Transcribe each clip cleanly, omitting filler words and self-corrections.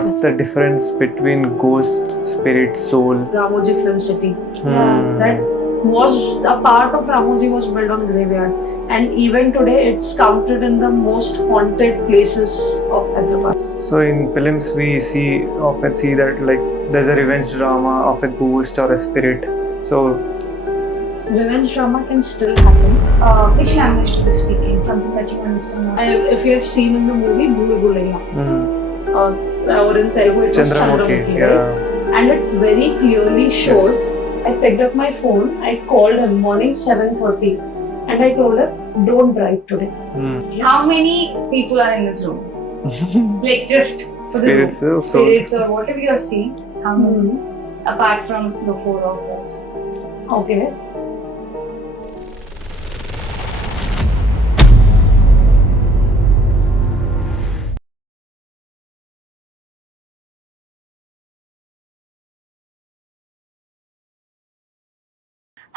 What's the difference between ghost, spirit, soul? Ramoji Film City. Hmm. That was a part of Ramoji was built on graveyard, and even today it's counted in the most haunted places of Hyderabad. So in films we often see that like there's a revenge drama of a ghost or a spirit. So Revenge drama can still happen. Which language do you speak in? Something that you understand. If you have seen in the movie Bhool Bhulaiya, or in Telugu it was Chandramukhi, Chandramukhi, yeah. right? And it very clearly showed. Yes. I picked up my phone, I called him morning 7:30, and I told him, don't drive today. How many people are in this room? Like just for the room. Spirits, souls. Spirits or whatever you are seeing. How many? Apart from the four of us. Okay.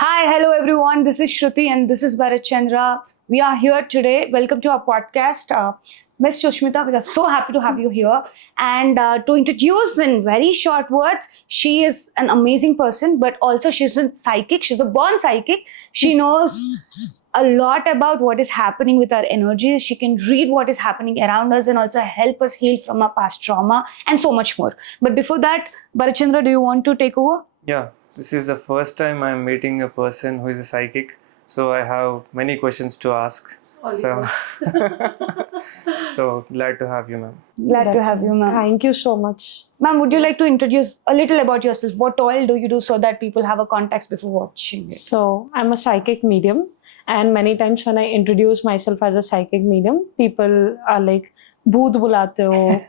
Hi, hello everyone. This is Shruti and this is Bharat Chandra. We are here today. Welcome to our podcast. Ms. Sushmita, we are so happy to have you here. And to introduce in very short words, she is an amazing person, but also she's a psychic. She's a born psychic. She knows a lot about what is happening with our energies. She can read what is happening around us and also help us heal from our past trauma and so much more. But before that, Bharat Chandra, do you want to take over? Yeah, this is the first time I'm meeting a person who is a psychic. So I have many questions to ask. So, so glad to have you, ma'am. Glad to have you, ma'am. Thank you so much. Ma'am, would you like to introduce a little about yourself? What all do you do so that people have a context before watching it? So I'm a psychic medium, and many times when I introduce myself as a psychic medium, people are like, "Bhoot bulate ho,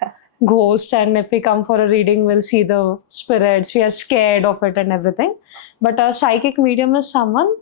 ghost," and if we come for a reading, we'll see the spirits. We are scared of it and everything. But a psychic medium is someone.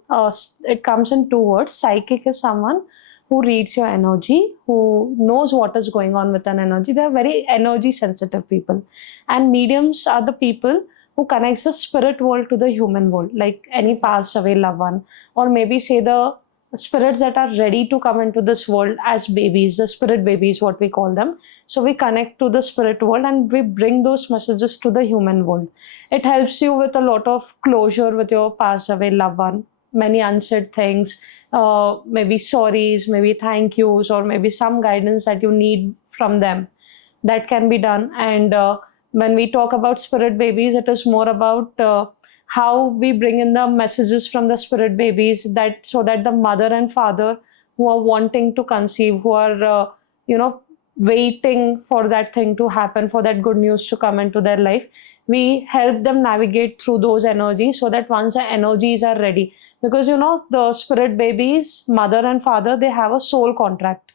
It comes in two words. Psychic is someone who reads your energy, who knows what is going on with an energy. They are very energy sensitive people. And mediums are the people who connects the spirit world to the human world, like any passed away loved one, or maybe say the spirits that are ready to come into this world as babies, the spirit babies, what we call them. So we connect to the spirit world and we bring those messages to the human world. It helps you with a lot of closure with your passed away loved one, many unsaid things, maybe sorries, maybe thank yous, or maybe some guidance that you need from them. That can be done. And when we talk about spirit babies, it is more about how we bring in the messages from the spirit babies, that so that the mother and father who are wanting to conceive, who are waiting for that thing to happen, for that good news to come into their life, we help them navigate through those energies so that once the energies are ready, because the spirit babies, mother and father, they have a soul contract.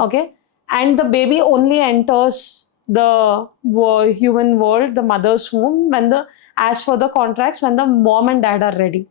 Okay, and the baby only enters the human world, the mother's womb, as for the contracts, when the mom and dad are ready,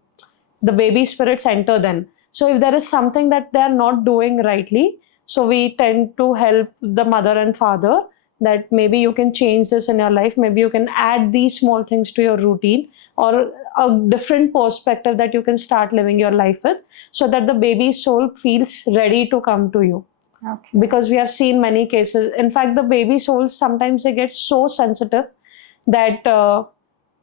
the baby spirits enter then. So if there is something that they are not doing rightly, so we tend to help the mother and father, that maybe you can change this in your life, maybe you can add these small things to your routine, or a different perspective that you can start living your life with, so that the baby soul feels ready to come to you. Okay. Because we have seen many cases. In fact, the baby souls, sometimes they get so sensitive that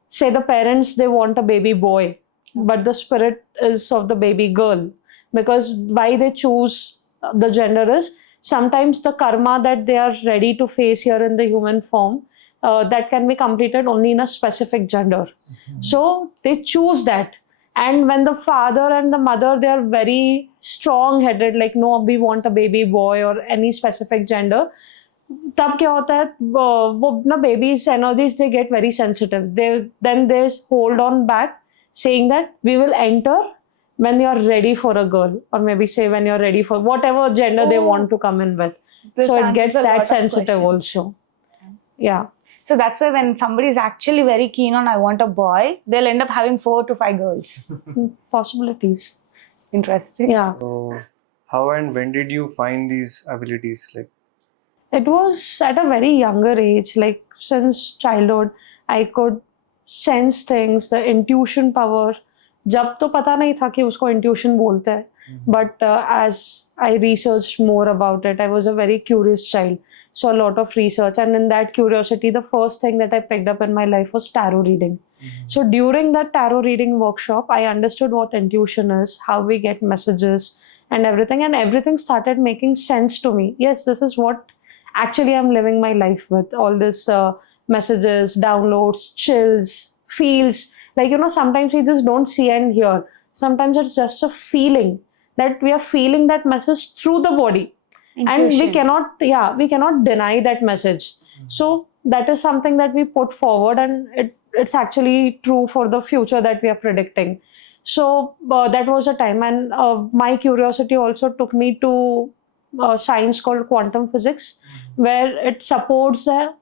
say the parents, they want a baby boy, but the spirit is of the baby girl. Because why they choose the gender is, sometimes the karma that they are ready to face here in the human form, that can be completed only in a specific gender. So they choose that. And when the father and the mother, they are very strong headed, like no, we want a baby boy or any specific gender, तब क्या होता है, वो ना babies energies, they get very sensitive. They hold on back, saying that we will enter when you are ready for a girl, or maybe say when you are ready for whatever gender they want to come in with. So it gets that sensitive also. Yeah. So that's why when somebody is actually very keen on I want a boy, they'll end up having 4 to 5 girls. Possibilities. Interesting. Yeah. So how and when did you find these abilities? Like, It was at a very younger age, like since childhood, I could sense things, the intuition power. जब तो पता नहीं था कि उसको intuition बोलते हैं, but as I researched more about it, I was a very curious child. So a lot of research, and in that curiosity, the first thing that I picked up in my life was tarot reading. So during that tarot reading workshop, I understood what intuition is, how we get messages and everything started making sense to me. Yes, this is what actually I'm living my life with. All this messages, downloads, chills, feels. Like, sometimes we just don't see and hear. Sometimes it's just a feeling that we are feeling that message through the body. And we cannot deny that message. So that is something that we put forward, and it's actually true for the future that we are predicting. So that was a time, and my curiosity also took me to science called quantum physics, where it supports the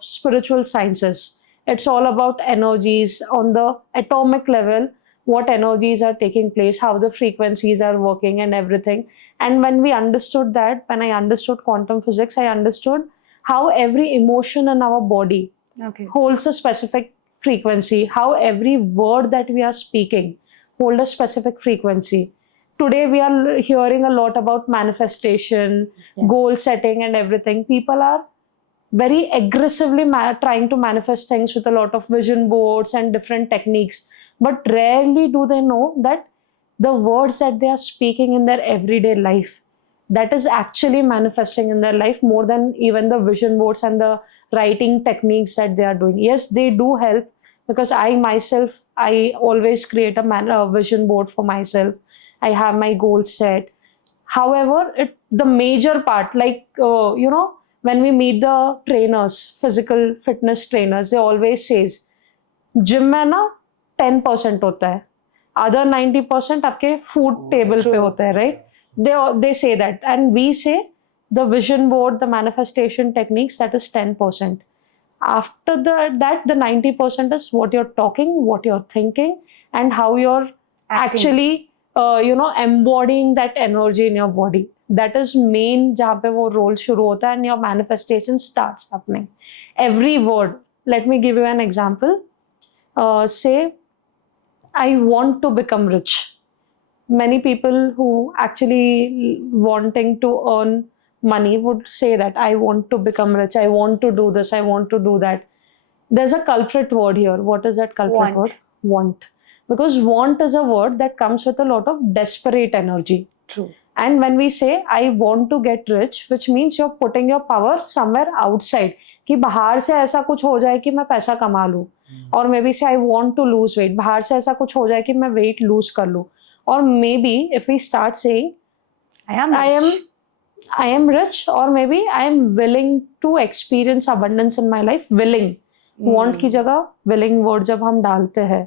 spiritual sciences. It's all about energies on the atomic level, what energies are taking place, how the frequencies are working, and everything. And when I understood quantum physics, I understood how every emotion in our body holds a specific frequency, how every word that we are speaking hold a specific frequency. Today we are hearing a lot about manifestation, goal setting, and everything. People are very aggressively trying to manifest things with a lot of vision boards and different techniques, but rarely do they know that the words that they are speaking in their everyday life, that is actually manifesting in their life more than even the vision boards and the writing techniques that they are doing. Yes, they do help, because I myself, I always create a vision board for myself. I have my goals set. However, the major part, like, when we meet the trainers, physical fitness trainers, they always says, gym में ना 10% होता है, other 90% आपके food table पे होता है, right? They say that, and we say the vision board, the manifestation techniques, that is 10%. After that, the 90% is what you're talking, what you're thinking, and how you're actually embodying that energy in your body. That is main जहाँ पे वो role शुरू होता है, and your manifestation starts happening. Every word. Let me give you an example. Say, I want to become rich. Many people who actually wanting to earn money would say that I want to become rich, I want to do this, I want to do that. There's a culprit word here. What is that culprit word? Want. Because want is a word that comes with a lot of desperate energy. True. And when we say I want to get rich, which means you're putting your power somewhere outside. कि बाहर से ऐसा कुछ हो जाए कि मैं पैसा कमा लूँ, और maybe say I want to lose weight, बाहर से ऐसा कुछ हो जाए कि मैं वेट लूज कर लूँ, और maybe if we start saying I am rich, or maybe I am willing to experience abundance in my life. Willing, want की जगह willing word जब हम डालते हैं,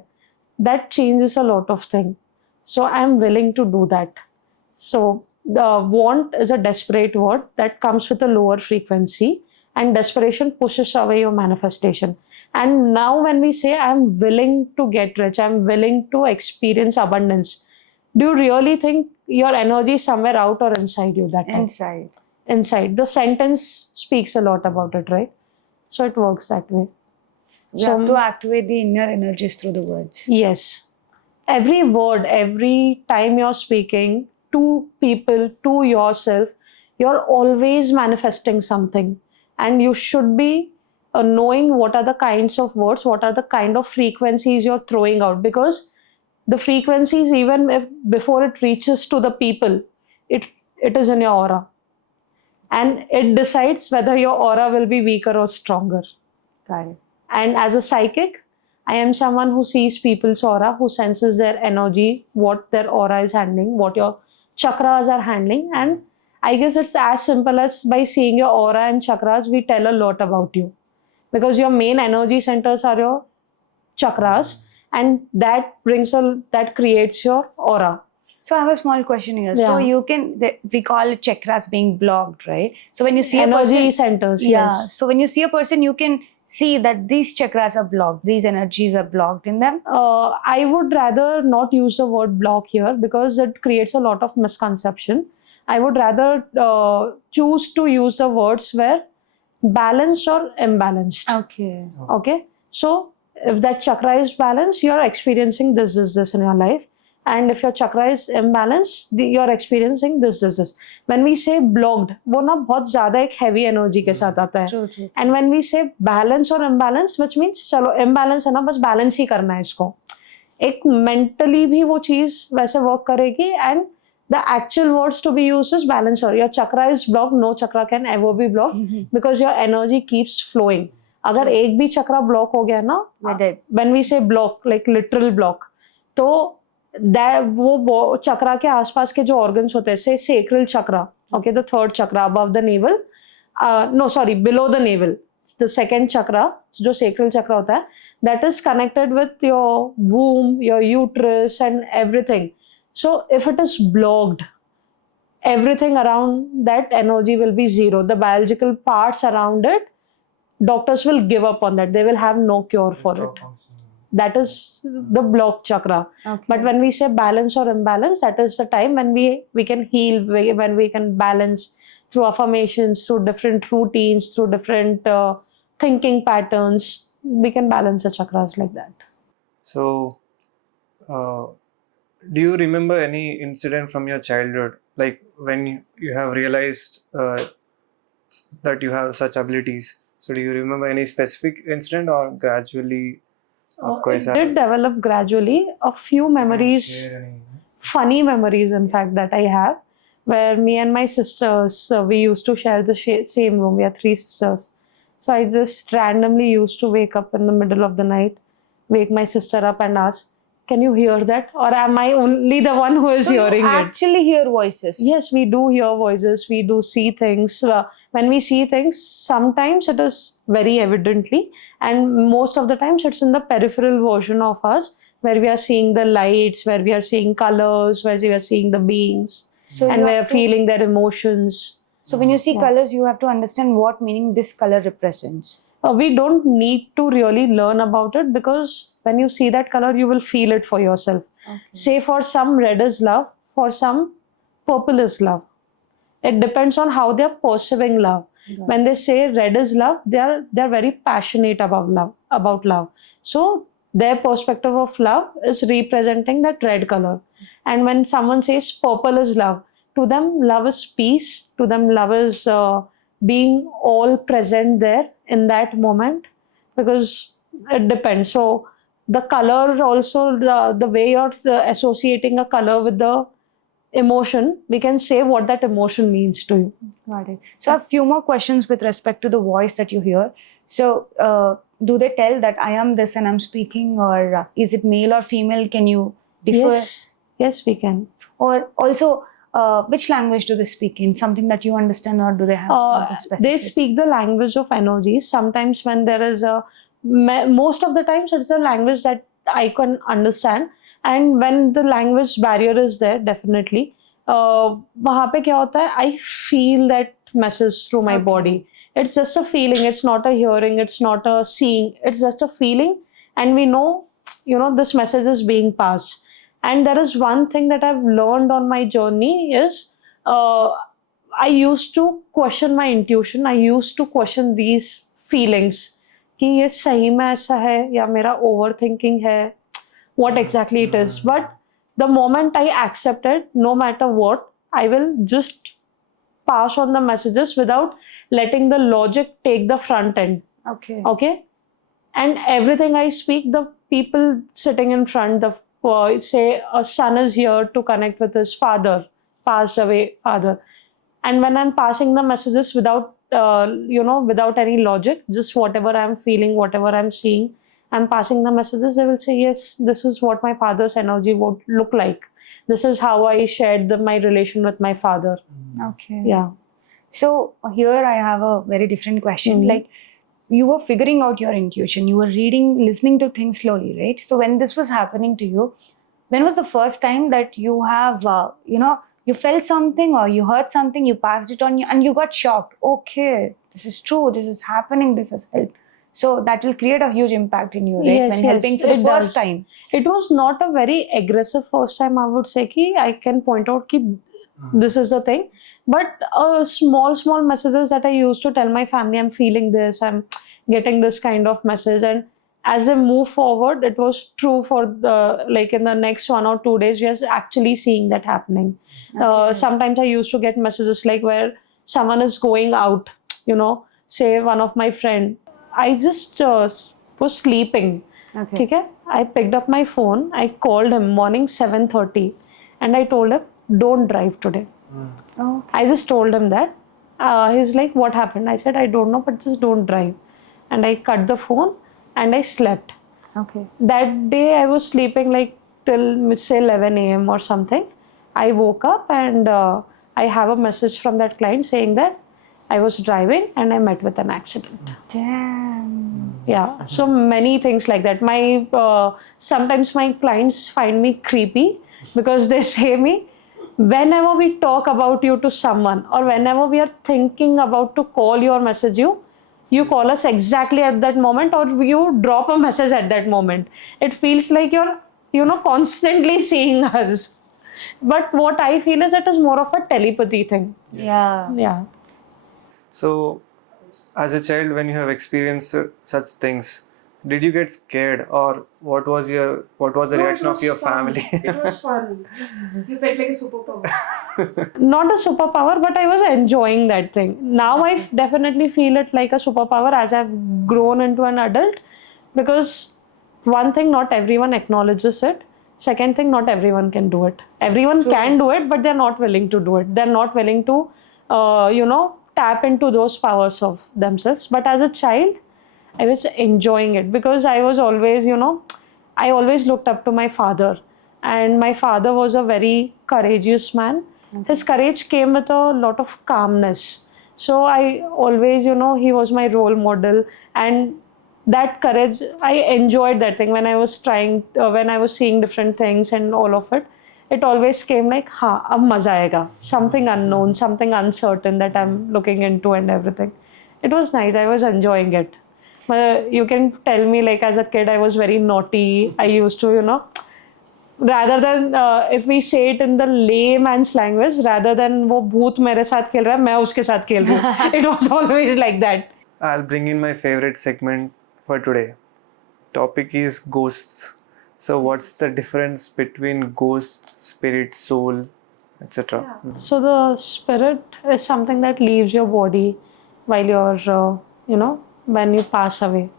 that changes a lot of things. So I am willing to do that. So the want is a desperate word that comes with a lower frequency, and desperation pushes away your manifestation. And now when we say I am willing to get rich, I am willing to experience abundance, do you really think your energy is somewhere out or inside you that time? Inside. The sentence speaks a lot about it, right? So it works that way. You have to activate the inner energies through the words. Yes. Every word, every time you're speaking to people, to yourself, you're always manifesting something. And you should be knowing what are the kinds of words, what are the kind of frequencies you're throwing out. Because the frequencies, even if before it reaches to the people, it is in your aura. And it decides whether your aura will be weaker or stronger. Got it. And as a psychic, I am someone who sees people's aura, who senses their energy, what their aura is handling, what your chakras are handling. And I guess it's as simple as by seeing your aura and chakras, we tell a lot about you. Because your main energy centers are your chakras, and that creates your aura. So I have a small question here. Yeah. So we call it chakras being blocked, right? So when you see energy a person, centers, yeah. Yes. So when you see a person, you can see that these chakras are blocked, these energies are blocked in them. I would rather not use the word block here, because it creates a lot of misconception. I would rather choose to use the words where balanced or imbalanced. Okay. So if that chakra is balanced, you're experiencing this in your life. and if your chakra is imbalanced, you're experiencing this. When we say blocked, वो ना बहुत ज़्यादा एक heavy energy के साथ आता है. True. And when we say balance or imbalance, which means चलो imbalance है ना, बस balance ही करना है इसको. एक mentally भी वो चीज़ वैसे work करेगी, and the actual words to be used is balance. Or your chakra is blocked, no chakra can ever be blocked because your energy keeps flowing. अगर एक भी चक्रा block हो गया ना, when we say block, like literal block, तो वो चक्रा के आसपास के जो organs होते हैं, say sacral chakra, okay, the third chakra above the navel, below the navel, the second chakra, जो sacral chakra होता है, that is connected with your womb, your uterus and everything. So if it is blocked, everything around that energy will be zero. The biological parts around it, doctors will give up on that. They will have no cure for it. That is the blocked chakra. Okay. But when we say balance or imbalance, that is the time when we can heal, when we can balance through affirmations, through different routines, through different thinking patterns. We can balance the chakras like that. So, do you remember any incident from your childhood, like when you have realized that you have such abilities? So, do you remember any specific incident or gradually? It did develop gradually. A few memories, funny memories in fact, that I have, where me and my sisters, we used to share the same room. We are 3 sisters. So I just randomly used to wake up in the middle of the night, wake my sister up and ask, can you hear that? Or am I only the one who is hearing you it? actually hear voices? Yes, we do hear voices. We do see things. When we see things, sometimes it is very evidently, and most of the times it's in the peripheral version of us, where we are seeing the lights, where we are seeing colors, where we are seeing the beings, and we are feeling their emotions. So when you see colors, you have to understand what meaning this color represents. We don't need to really learn about it, because when you see that color, you will feel it for yourself. Okay. Say for some red is love, for some purple is love. It depends on how they are perceiving love. When they say red is love, they are very passionate about love. So their perspective of love is representing that red color. And when someone says purple is love, to them love is peace. To them love is being all present there in that moment, because it depends. So the color also, the way you're associating a color with the emotion, we can say what that emotion means to you. Got it. So I have a few more questions with respect to the voice that you hear. So do they tell that I am this and I'm speaking, or is it male or female? Can you differ? Yes, we can. Or also, which language do they speak in? Something that you understand, or do they have something specific? They speak the language of energies. Sometimes when there is most of the times it's a language that I can understand. And when the language barrier is there, definitely, वहाँ पे क्या होता है? I feel that message through my body. It's just a feeling. It's not a hearing. It's not a seeing. It's just a feeling, and we know, this message is being passed. And there is one thing that I've learned on my journey is, I used to question my intuition. I used to question these feelings. कि ये सही में ऐसा है या मेरा overthinking है, what exactly it is. But the moment I accepted, no matter what, I will just pass on the messages without letting the logic take the front end. Okay. And everything I speak, the people sitting in front, say a son is here to connect with his father, passed away father. And when I'm passing the messages without, without any logic, just whatever I'm feeling, whatever I'm seeing, I'm passing the messages, they will say, yes, this is what my father's energy would look like. This is how I shared my relation with my father. Okay. Yeah. So here I have a very different question. Like, you were figuring out your intuition. You were listening to things slowly, right? So when this was happening to you, when was the first time that you have, you felt something or you heard something, you passed it on you and you got shocked? Okay, this is true. This is happening. This has helped. So that will create a huge impact in you, right? Yes, when helping for the first time. It was not a very aggressive first time, I would say. I can point out that this is the thing. But small messages that I used to tell my family, I'm feeling this, I'm getting this kind of message. And as I move forward, it was true for the like in the next 1 or 2 days, we are actually seeing that happening. Okay. Sometimes I used to get messages like where someone is going out, say one of my friend. I just was sleeping. Okay. ठीक है? I picked up my phone. I called him morning 7:30, and I told him, "Don't drive today." Okay. I just told him that. He's like, "What happened?" I said, "I don't know, but just don't drive." And I cut the phone and I slept. Okay. That day I was sleeping like till say 11 a.m. or something. I woke up and I have a message from that client saying that I was driving and I met with an accident. Damn. Yeah, so many things like that. My sometimes my clients find me creepy because they say me, whenever we talk about you to someone or whenever we are thinking about to call you or message you, you call us exactly at that moment or you drop a message at that moment. It feels like you're constantly seeing us. But what I feel is it is more of a telepathy thing. Yeah. Yeah. So, as a child, when you have experienced such things, did you get scared, or what was the reaction of your family? It was fun. You felt like a superpower. Not a superpower, but I was enjoying that thing. Now I definitely feel it like a superpower as I've grown into an adult, because one thing, not everyone acknowledges it. Second thing, not everyone can do it. Everyone can do it, but they're not willing to do it. They're not willing to, tap into those powers of themselves. But as a child, I was enjoying it because I was always, I always looked up to my father. And my father was a very courageous man. His courage came with a lot of calmness. So I always, he was my role model. And that courage, I enjoyed that thing when I was when I was seeing different things and all of it. It always came like, ha, ab maza aayega. Something unknown, something uncertain that I'm looking into and everything. It was nice. I was enjoying it. You can tell me, like, as a kid, I was very naughty. I used to, rather than if we say it in the layman's language, rather than वो भूत मेरे साथ खेल रहा है, मैं उसके साथ खेल रही हूँ. It was always like that. I'll bring in my favorite segment for today. Topic is ghosts. So, what's the difference between ghost, spirit, soul, etc.? So the spirit is something that leaves your body while you're, when you pass away.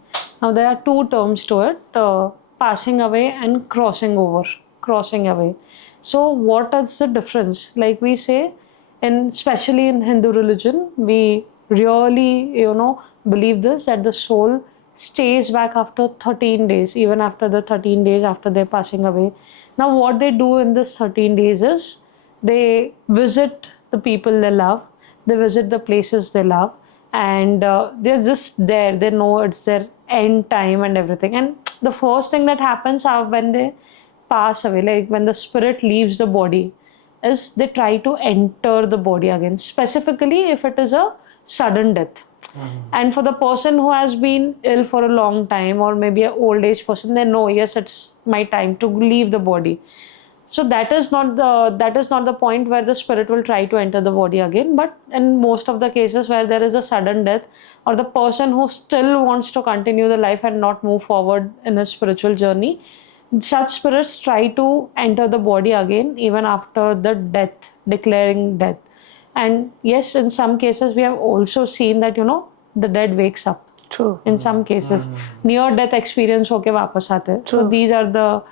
Now there are two terms to it: passing away and crossing over, crossing away. So what is the difference? Like we say, especially in Hindu religion, we really, believe this, that the soul stays back after 13 days, even after the 13 days after they're passing away. Now what they do in this 13 days is they visit the people they love, they visit the places they love, and they're just there. They know it's their end time and everything. And the first thing that happens when they pass away, like when the spirit leaves the body, is they try to enter the body again, specifically if it is a sudden death. And for the person who has been ill for a long time, or maybe an old age person, they know, yes, it's my time to leave the body. So that is not the point where the spirit will try to enter the body again. But in most of the cases where there is a sudden death, or the person who still wants to continue the life and not move forward in his spiritual journey, such spirits try to enter the body again even after the death, declaring death. And yes, in some cases we have also seen that, the dead wakes up. True. In some cases, near death experience hoke वापस आते हैं. So these are the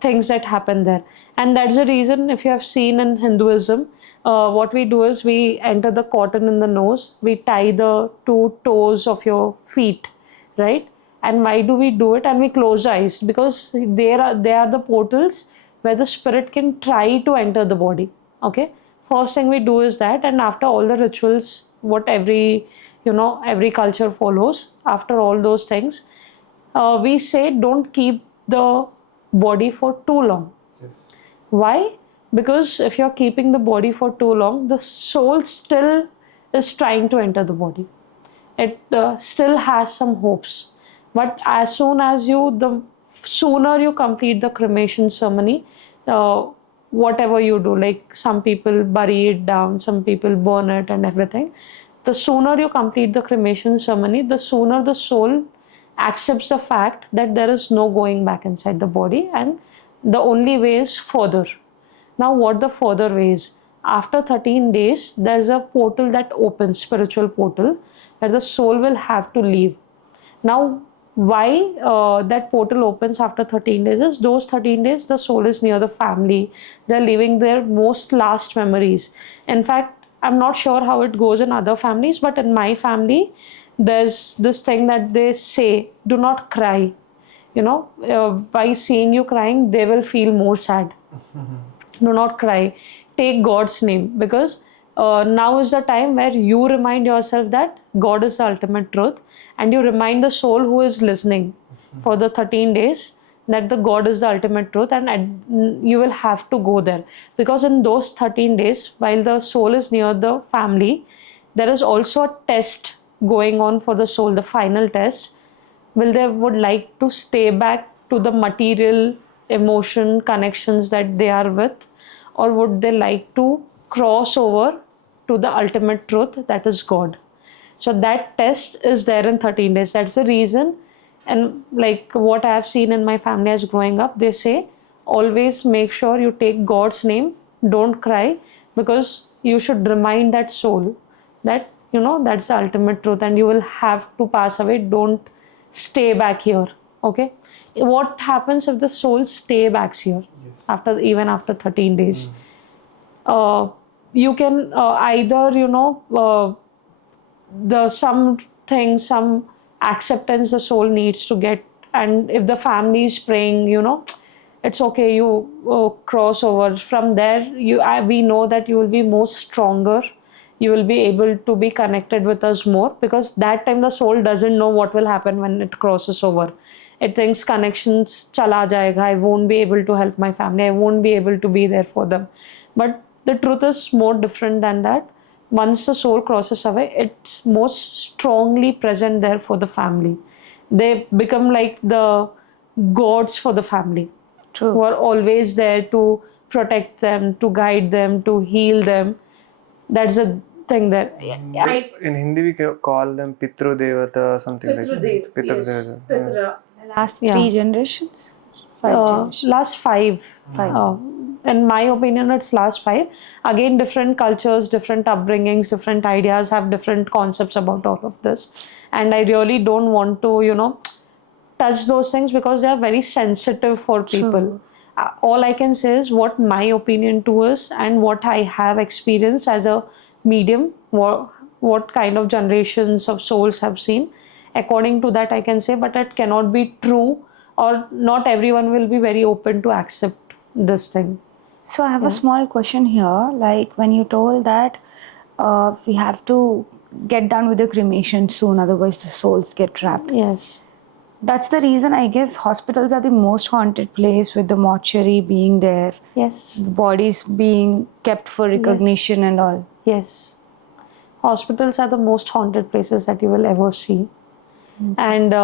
things that happen there. And that's the reason, if you have seen in Hinduism, what we do is we enter the cotton in the nose, we tie the two toes of your feet, right? And why do we do it? And we close the eyes because they are the portals where the spirit can try to enter the body. Okay. First thing we do is that, and after all the rituals, what every culture follows, after all those things, we say don't keep the body for too long. Yes. Why? Because if you're keeping the body for too long, the soul still is trying to enter the body. It still has some hopes. But as soon as the sooner you complete the cremation ceremony, whatever you do, like some people bury it down, some people burn it and everything. The sooner you complete the cremation ceremony, the sooner the soul accepts the fact that there is no going back inside the body, and the only way is further. Now, what the further way is? After 13 days, there's a portal that opens, spiritual portal, where the soul will have to leave. Now, why that portal opens after 13 days is those 13 days the soul is near the family. They're leaving their most last memories. In fact, I'm not sure how it goes in other families, but in my family, there's this thing that they say, do not cry. By seeing you crying, they will feel more sad. Do not cry. Take God's name, because now is the time where you remind yourself that God is the ultimate truth, and you remind the soul who is listening for the 13 days that the God is the ultimate truth, and you will have to go there, because in those 13 days, while the soul is near the family, there is also a test going on for the soul, the final test. Will they would like to stay back to the material emotion connections that they are with, or would they like to cross over to the ultimate truth, that is God? So that test is there in 13 days. That's the reason. And like what I have seen in my family as growing up, they say always make sure you take God's name, don't cry, because you should remind that soul that that's the ultimate truth, and you will have to pass away. Don't stay back here. Okay, what happens if the soul stay back here even after 13 days? You can either some acceptance the soul needs to get, and if the family is praying, it's okay, you cross over from there. We know that you will be more stronger, you will be able to be connected with us more, because that time the soul doesn't know what will happen when it crosses over. It thinks connections chala jayega, I won't be able to help my family, I won't be able to be there for them. But the truth is more different than that. Once the soul crosses away, it's most strongly present there for the family. They become like the gods for the family. True. Who are always there to protect them, to guide them, to heal them. That's a thing that In Hindi we call them Pitru Devata, something like that. Pitru Devata. Pitra. Last Yeah. 3 generations? 5 generations? Last five. In my opinion, it's last 5. Again, different cultures, different upbringings, different ideas have different concepts about all of this. And I really don't want to, touch those things, because they are very sensitive for people. All I can say is what my opinion too is, and what I have experienced as a medium, what kind of generations of souls have seen. According to that, I can say, but it cannot be true, or not everyone will be very open to accept this thing. So I have a small question here. Like when you told that we have to get done with the cremation soon, otherwise the souls get trapped. Yes. That's the reason I guess hospitals are the most haunted place, with the mortuary being there, Yes. the bodies being kept for recognition and all. Yes. Hospitals are the most haunted places that you will ever see. And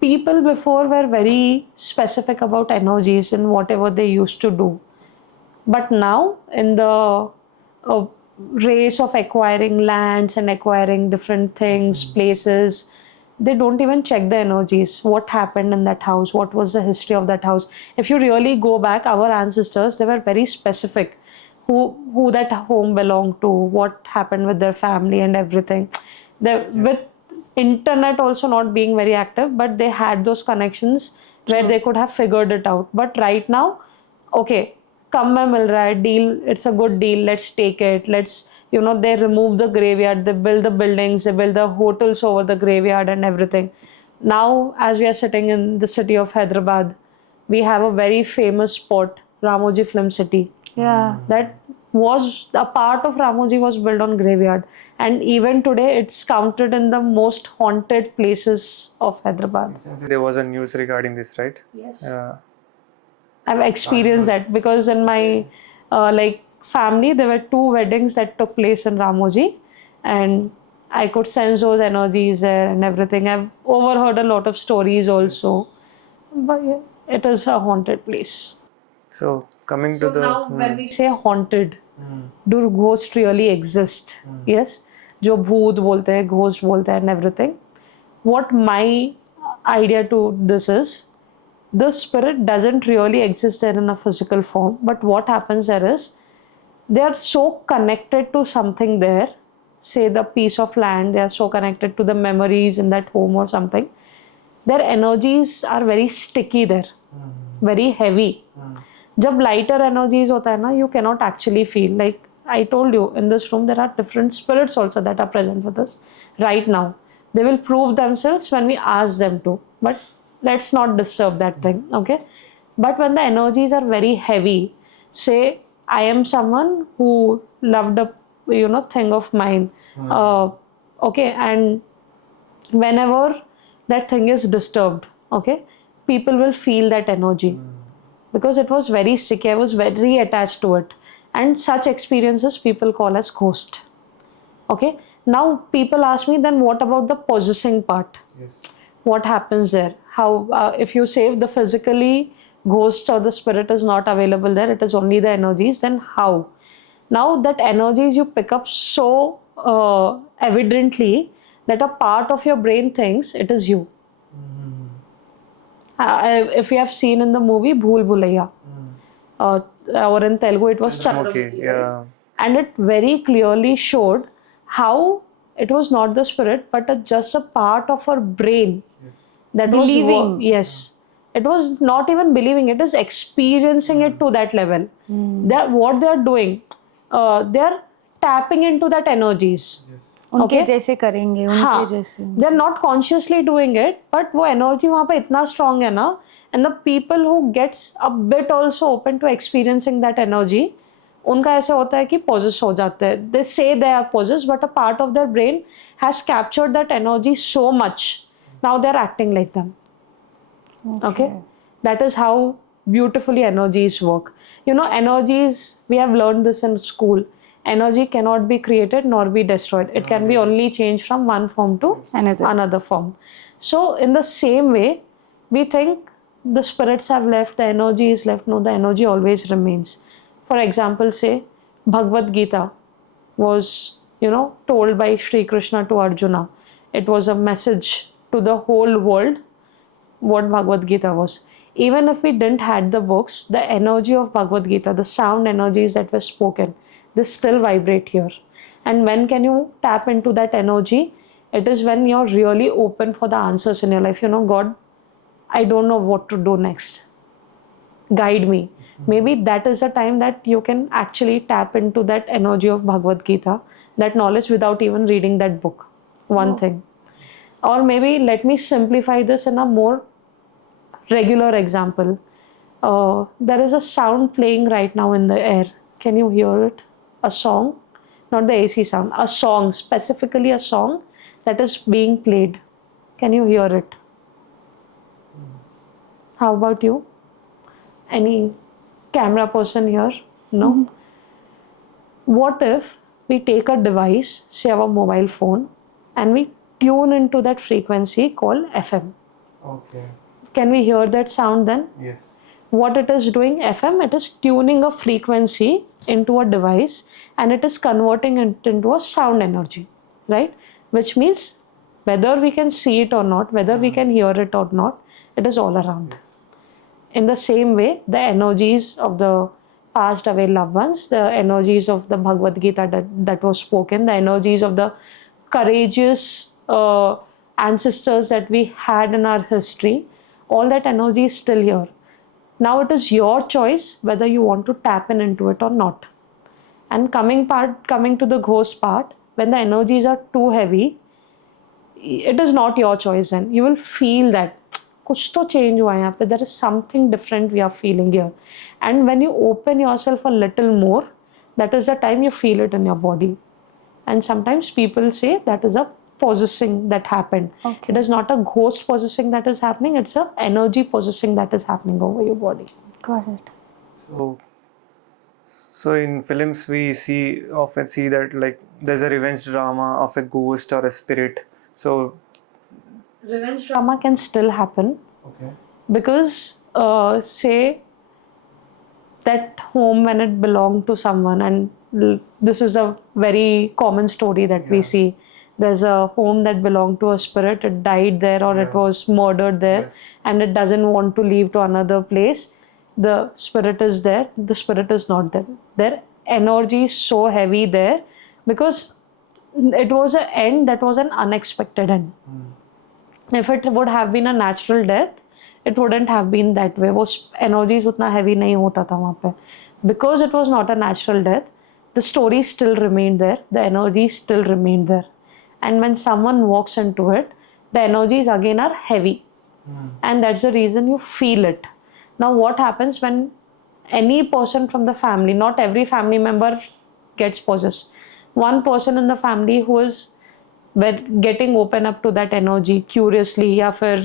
people before were very specific about energies and whatever they used to do. But now, in the race of acquiring lands and acquiring different things, places, they don't even check the energies. What happened in that house? What was the history of that house? If you really go back, our ancestors, they were very specific. Who that home belonged to, what happened with their family and everything. With internet also not being very active, but they had those connections where they could have figured it out. But right now, okay, kam mein mil raha hai, deal, it's a good deal, let's take it, let's, they remove the graveyard, they build the buildings, they build the hotels over the graveyard and everything. Now, as we are sitting in the city of Hyderabad, we have a very famous spot, Ramoji Film City. Yeah. That was a part of Ramoji was built on graveyard, and even today it's counted in the most haunted places of Hyderabad. There was a news regarding this, right? Yes. Yeah. I've experienced that, because in my family there were 2 weddings that took place in Ramoji, and I could sense those energies there and everything. I've overheard a lot of stories also, but yeah, it is a haunted place. So coming to the now when we say haunted, do ghosts really exist? Yes, जो भूत बोलते हैं, ghost बोलते हैं and everything. what my idea to this is, the spirit doesn't really exist there in a physical form, but what happens there is they are so connected to something there, say the piece of land, they are so connected to the memories in that home or something. Their energies are very sticky there, very heavy. जब lighter energies होता है ना, you cannot actually feel. Like I told you, in this room there are different spirits also that are present with us right now. They will prove themselves when we ask them to, but let's not disturb that thing, okay? But when the energies are very heavy, say I am someone who loved a thing of mine, okay, and whenever that thing is disturbed, okay, people will feel that energy because it was very sticky. I was very attached to it, and such experiences people call as ghost. Okay, now people ask me, then what about the possessing part? What happens there? How if you say the physically ghost or the spirit is not available there, it is only the energies, then how? Now that energies you pick up so evidently that a part of your brain thinks it is you. If you have seen in the movie Bhool Bhulaiya, or in Telugu it was Chandramukhi, Okay, yeah. and it very clearly showed how it was not the spirit but just a part of her brain that Believing. was yes, it was not even believing, it is experiencing it to that level. What they are doing, they are tapping into that energies. उनके Okay. जैसे करेंगे, हाँ, उनके जैसे. they are not consciously doing it, but वो energy वहाँ पे इतना strong है ना, and the people who gets a bit also open to experiencing that energy, उनका ऐसा होता है कि possess हो जाते हैं. They say they are possessed, but a part of their brain has captured that energy so much. Now they are acting like them. Okay, that is how beautifully energies work. Energies, we have learned this in school. Energy cannot be created nor be destroyed. It can be only changed from one form to another form. So in the same way, we think the spirits have left, the energy is left. No, the energy always remains. For example, say Bhagavad Gita was told by Sri Krishna to Arjuna. It was a message to the whole world what Bhagavad Gita was. Even if we didn't had the books, the energy of Bhagavad Gita, the sound energies that were spoken, they still vibrate here. And when can you tap into that energy? It is when you're really open for the answers in your life. God, I don't know what to do next. Guide me. Maybe that is the time that you can actually tap into that energy of Bhagavad Gita, that knowledge without even reading that book. One thing. Or maybe let me simplify this in a more regular example. There is a sound playing right now in the air. Can you hear it? A song, not the AC sound, a song, specifically a song that is being played. Can you hear it? How about you? Any camera person here? No? What if we take a device, say our mobile phone, and we tune into that frequency called FM? Okay. Can we hear that sound then? Yes. What it is doing, FM, it is tuning a frequency into a device and it is converting it into a sound energy, right? Which means whether we can see it or not, whether we can hear it or not, it is all around. In the same way, the energies of the passed away loved ones, the energies of the Bhagavad Gita that was spoken, the energies of the courageous ancestors that we had in our history, all that energy is still here. Now it is your choice whether you want to tap into it or not. And coming to the ghost part, when the energies are too heavy, it is not your choice then. You will feel that कुछ तो change हुआ है यहाँ पे. There is something different we are feeling here. And when you open yourself a little more, that is the time you feel it in your body. And sometimes people say that is a possessing that happened. Okay. It is not a ghost possessing that is happening, it's a energy possessing that is happening over your body. Got it. So in films we often see that like there's a revenge drama of a ghost or a spirit. So Revenge drama can still happen okay. because say that home when it belonged to someone, and this is a very common story that we see, there's a home that belonged to a spirit, it died there or it Yeah. was murdered there, Yes. and it doesn't want to leave to another place. The spirit is there, the spirit is not there. Their energy is so heavy there because it was an end that was an unexpected end. If it would have been a natural death, it wouldn't have been that way. वो energies उतना heavy नहीं होता था वहाँ पे. Because it was not a natural death, the story still remained there, the energy still remained there. And when someone walks into it, the energies again are heavy. And that's the reason you feel it. Now what happens when any person from the family, not every family member gets possessed. One person in the family who is getting open up to that energy curiously या फिर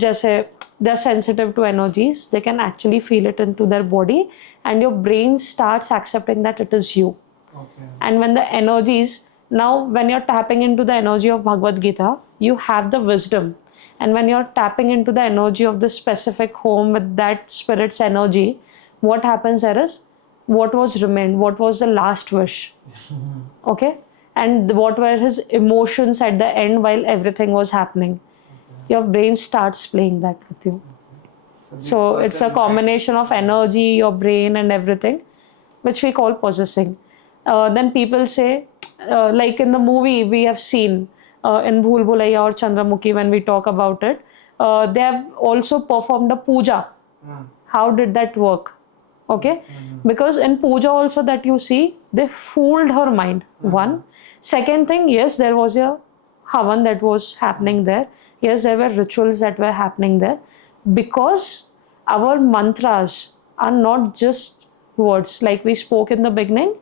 जैसे they're sensitive to energies, they can actually feel it into their body and your brain starts accepting that it is you. Okay. And when the energies, now when you're tapping into the energy of Bhagavad Gita, you have the wisdom. And when you're tapping into the energy of the specific home with that spirit's energy, what happens there is, what was remained, what was the last wish, okay? And what were his emotions at the end while everything was happening. Your brain starts playing that with you. this So it's a person combination of energy, your brain and everything, which we call possessing. Then people say, like in the movie we have seen, in Bhool Bhulaiya or Chandramukhi, when we talk about it, they have also performed a puja. How did that work? Okay, because in puja also that you see, they fooled her mind. One. Second thing, yes, there was a havan that was happening there. Yes, there were rituals that were happening there. Because our mantras are not just words, like we spoke in the beginning,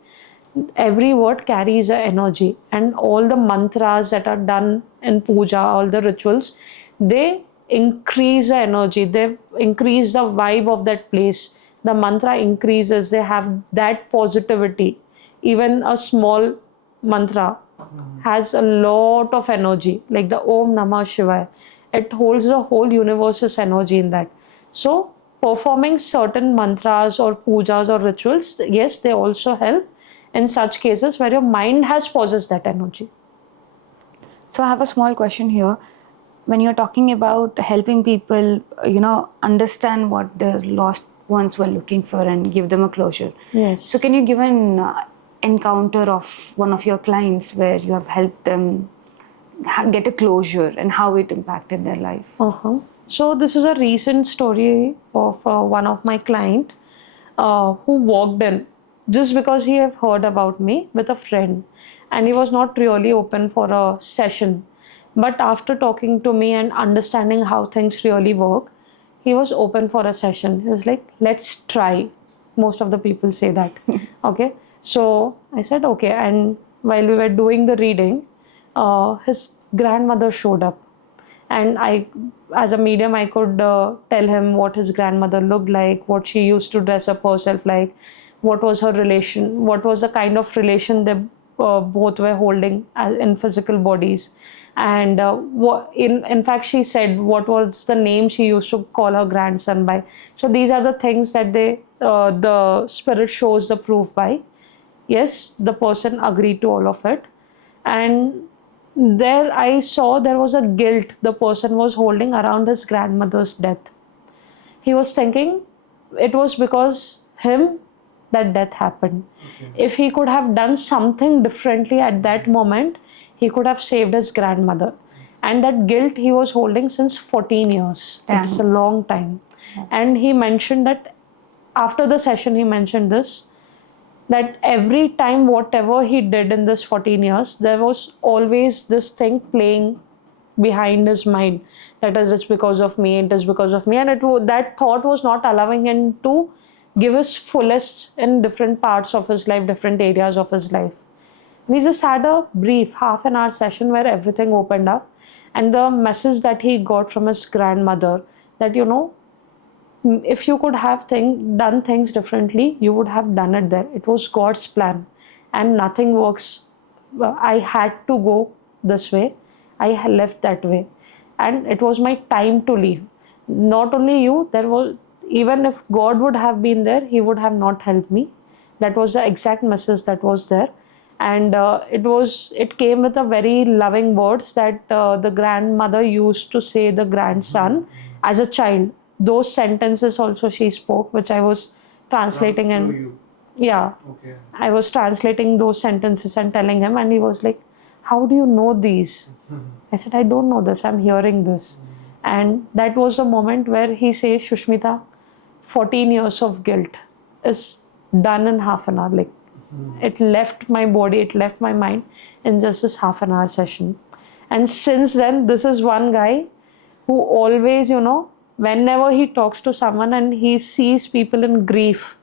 every word carries an energy, and all the mantras that are done in puja, all the rituals, they increase the energy, they increase the vibe of that place. The mantra increases, they have that positivity. Even a small mantra has a lot of energy, like the Om Namah Shivaya. It holds the whole universe's energy in that. So performing certain mantras or pujas or rituals, yes, they also help in such cases where your mind has possessed that energy. So I have a small question here. When you're talking about helping people, understand what their lost ones were looking for and give them a closure. Yes. So can you give an encounter of one of your clients where you have helped them get a closure and how it impacted their life? So this is a recent story of one of my client who walked in just because he have heard about me with a friend, and he was not really open for a session. But after talking to me and understanding how things really work, he was open for a session. He was like, let's try. Most of the people say that. Okay. So I said, okay. And while we were doing the reading, his grandmother showed up. And I, as a medium, I could tell him what his grandmother looked like, what she used to dress up herself like, what was her relation, what was the kind of relation they both were holding in physical bodies. And in fact, she said what was the name she used to call her grandson by. So these are the things that the spirit shows the proof by. Yes, the person agreed to all of it. And there I saw there was a guilt the person was holding around his grandmother's death. He was thinking it was because him that death happened. If he could have done something differently at that moment, he could have saved his grandmother. And that guilt he was holding since 14 years. Damn. It's a long time. And he mentioned that after the session, he mentioned this, that every time whatever he did in this 14 years, there was always this thing playing behind his mind, that is, it's because of me, it is because of me. And that thought was not allowing him to give his fullest in different parts of his life, different areas of his life. We just had a brief half an hour session where everything opened up, and the message that he got from his grandmother, that if you could have done things differently, you would have done it there. It was God's plan, and nothing works. I had to go this way. I left that way, and it was my time to leave. Not only you, even if God would have been there, he would have not helped me. That was the exact message that was there. and it came with a very loving words that the grandmother used to say the grandson as a child. Those sentences also she spoke, which I was translating and yeah, Okay. I was translating those sentences and telling him, and he was like, "How do you know these?" I said, "I don't know this, I'm hearing this." And that was the moment where he says, "Shushmita, 14 years of guilt is done in half an hour." Like, it left my body, it left my mind in just this half an hour session. And since then, this is one guy who always, whenever he talks to someone and he sees people in grief,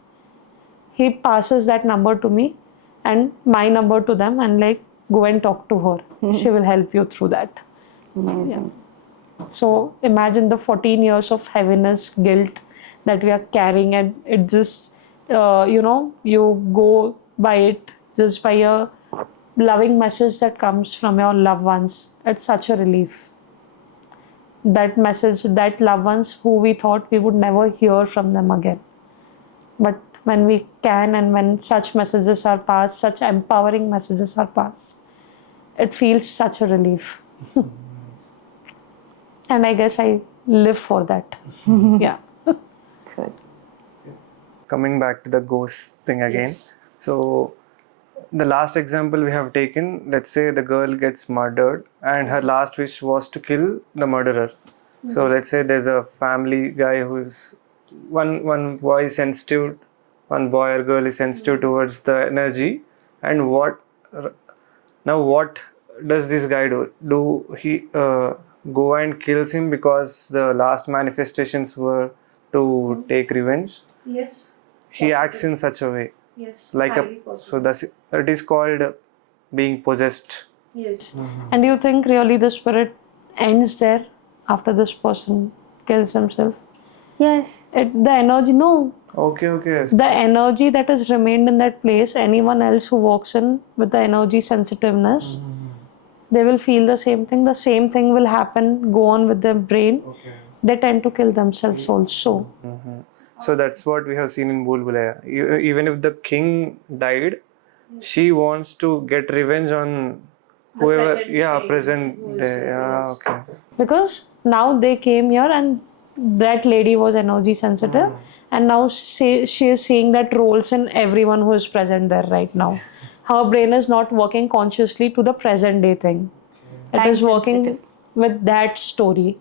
he passes that number to me and my number to them, and like, go and talk to her. She will help you through that. Amazing. So imagine the 14 years of heaviness, guilt that we are carrying, and it just, you go by it just by a loving message that comes from your loved ones. It's such a relief. That message, that loved ones who we thought we would never hear from them again. But when we can, and when such messages are passed, such empowering messages are passed, it feels such a relief. And I guess I live for that. Yeah. Good. Coming back to the ghost thing again. Yes. So, the last example we have taken, let's say the girl gets murdered and her last wish was to kill the murderer. So, let's say there's a family guy who's one boy is sensitive, one boy or girl is sensitive towards the energy, and what does this guy do? Do he go and kills him because the last manifestations were to take revenge? Yes. He acts in such a way, Yes. like so that is called being possessed. Yes. And do you think really the spirit ends there after this person kills himself? Yes. The energy, no. Okay. The energy that has remained in that place, anyone else who walks in with the energy sensitiveness, they will feel the same thing. The same thing will happen, go on with their brain. Okay. They tend to kill themselves also. So that's what we have seen in Bhool Bhulaiya. Even if the king died, she wants to get revenge on whoever. Present there. Yeah, okay. Because now they came here and that lady was energy sensitive, and now she is seeing that roles in everyone who is present there right now. Her brain is not working consciously to the present day thing. It Time is working sensitive. with that story.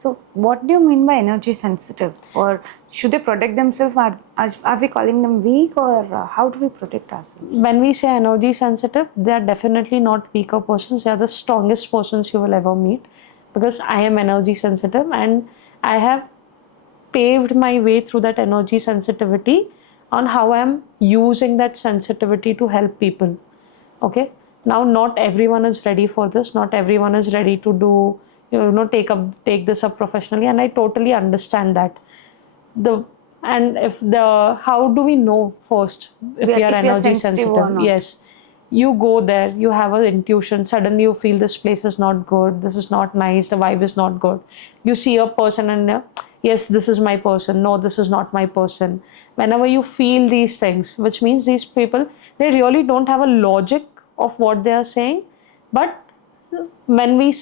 So, what do you mean by energy sensitive? Or should they protect themselves? Are we calling them weak, or how do we protect ourselves? When we say energy sensitive, they are definitely not weaker persons. They are the strongest persons you will ever meet, because I am energy sensitive and I have paved my way through that energy sensitivity on how I am using that sensitivity to help people. Okay. Now, not everyone is ready for this. Not everyone is ready to do, take this up professionally, and I totally understand that. How do we know first if we are energy sensitive or not? Yes, you go there, you have an intuition. Suddenly, you feel this place is not good. This is not nice. The vibe is not good. You see a person and yes, this is my person. No, this is not my person. Whenever you feel these things, which means these people, they really don't have a logic of what they are saying, but when we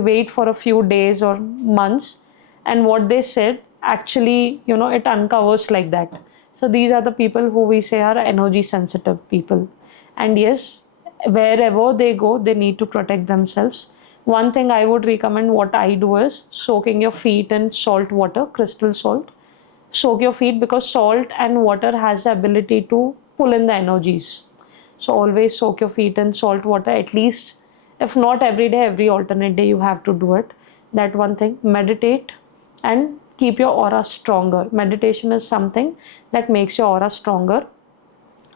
wait for a few days or months, and what they said actually, it uncovers like that. So these are the people who we say are energy sensitive people. And yes, wherever they go, they need to protect themselves. One thing I would recommend, what I do is soaking your feet in salt water, crystal salt. Soak your feet, because salt and water has the ability to pull in the energies. So always soak your feet in salt water, at least, if not every day, every alternate day you have to do it. That one thing. Meditate and keep your aura stronger. Meditation is something that makes your aura stronger.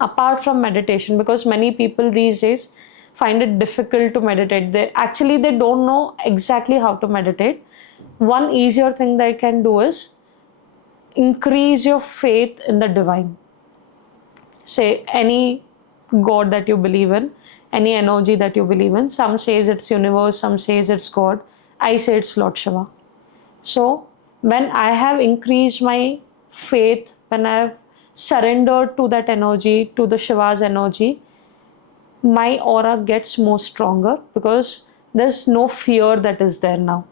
Apart from meditation, because many people these days find it difficult to meditate. They don't know exactly how to meditate. One easier thing they can do is increase your faith in the divine. Say any God that you believe in, any energy that you believe in. Some says it's universe, some says it's God. I say it's Lord Shiva. So when I have increased my faith, when I have surrendered to that energy, to the Shiva's energy, my aura gets more stronger because there's no fear that is there now.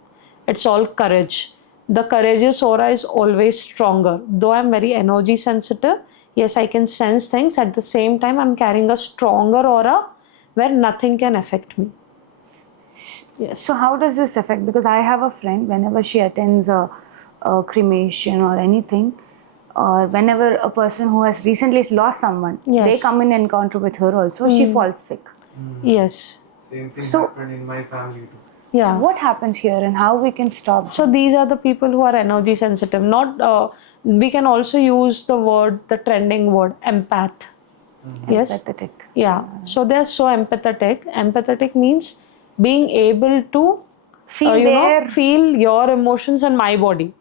It's all courage. The courageous aura is always stronger. Though I'm very energy sensitive, yes, I can sense things. At the same time, I'm carrying a stronger aura where nothing can affect me. Yes. So how does this affect? Because I have a friend, whenever she attends a cremation or anything, or whenever a person who has recently lost someone, Yes. they come in encounter with her also, she falls sick. Yes. Same thing So- happened in my family too. Yeah. What happens here and how we can stop? So these are the people who are energy sensitive. Not we can also use the word, the trending word, empath. Yes. Empathetic. Yeah. So they're so empathetic. Empathetic means being able to Feel feel your emotions in my body.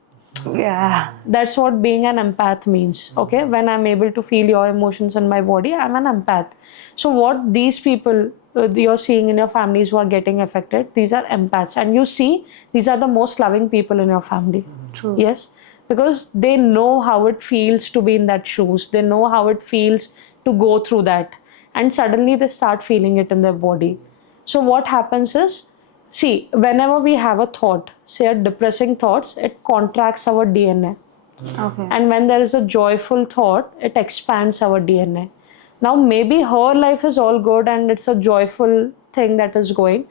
Yeah. That's what being an empath means. Okay, when I'm able to feel your emotions in my body, I'm an empath. So what these people you're seeing in your families who are getting affected, these are empaths, and you see these are the most loving people in your family. True. Yes, because they know how it feels to be in that shoes. They know how it feels to go through that, and suddenly they start feeling it in their body. So what happens is, see, whenever we have a thought, say a depressing thoughts, it contracts our DNA. Okay. And when there is a joyful thought, it expands our DNA. Now, maybe her life is all good and it's a joyful thing that is going.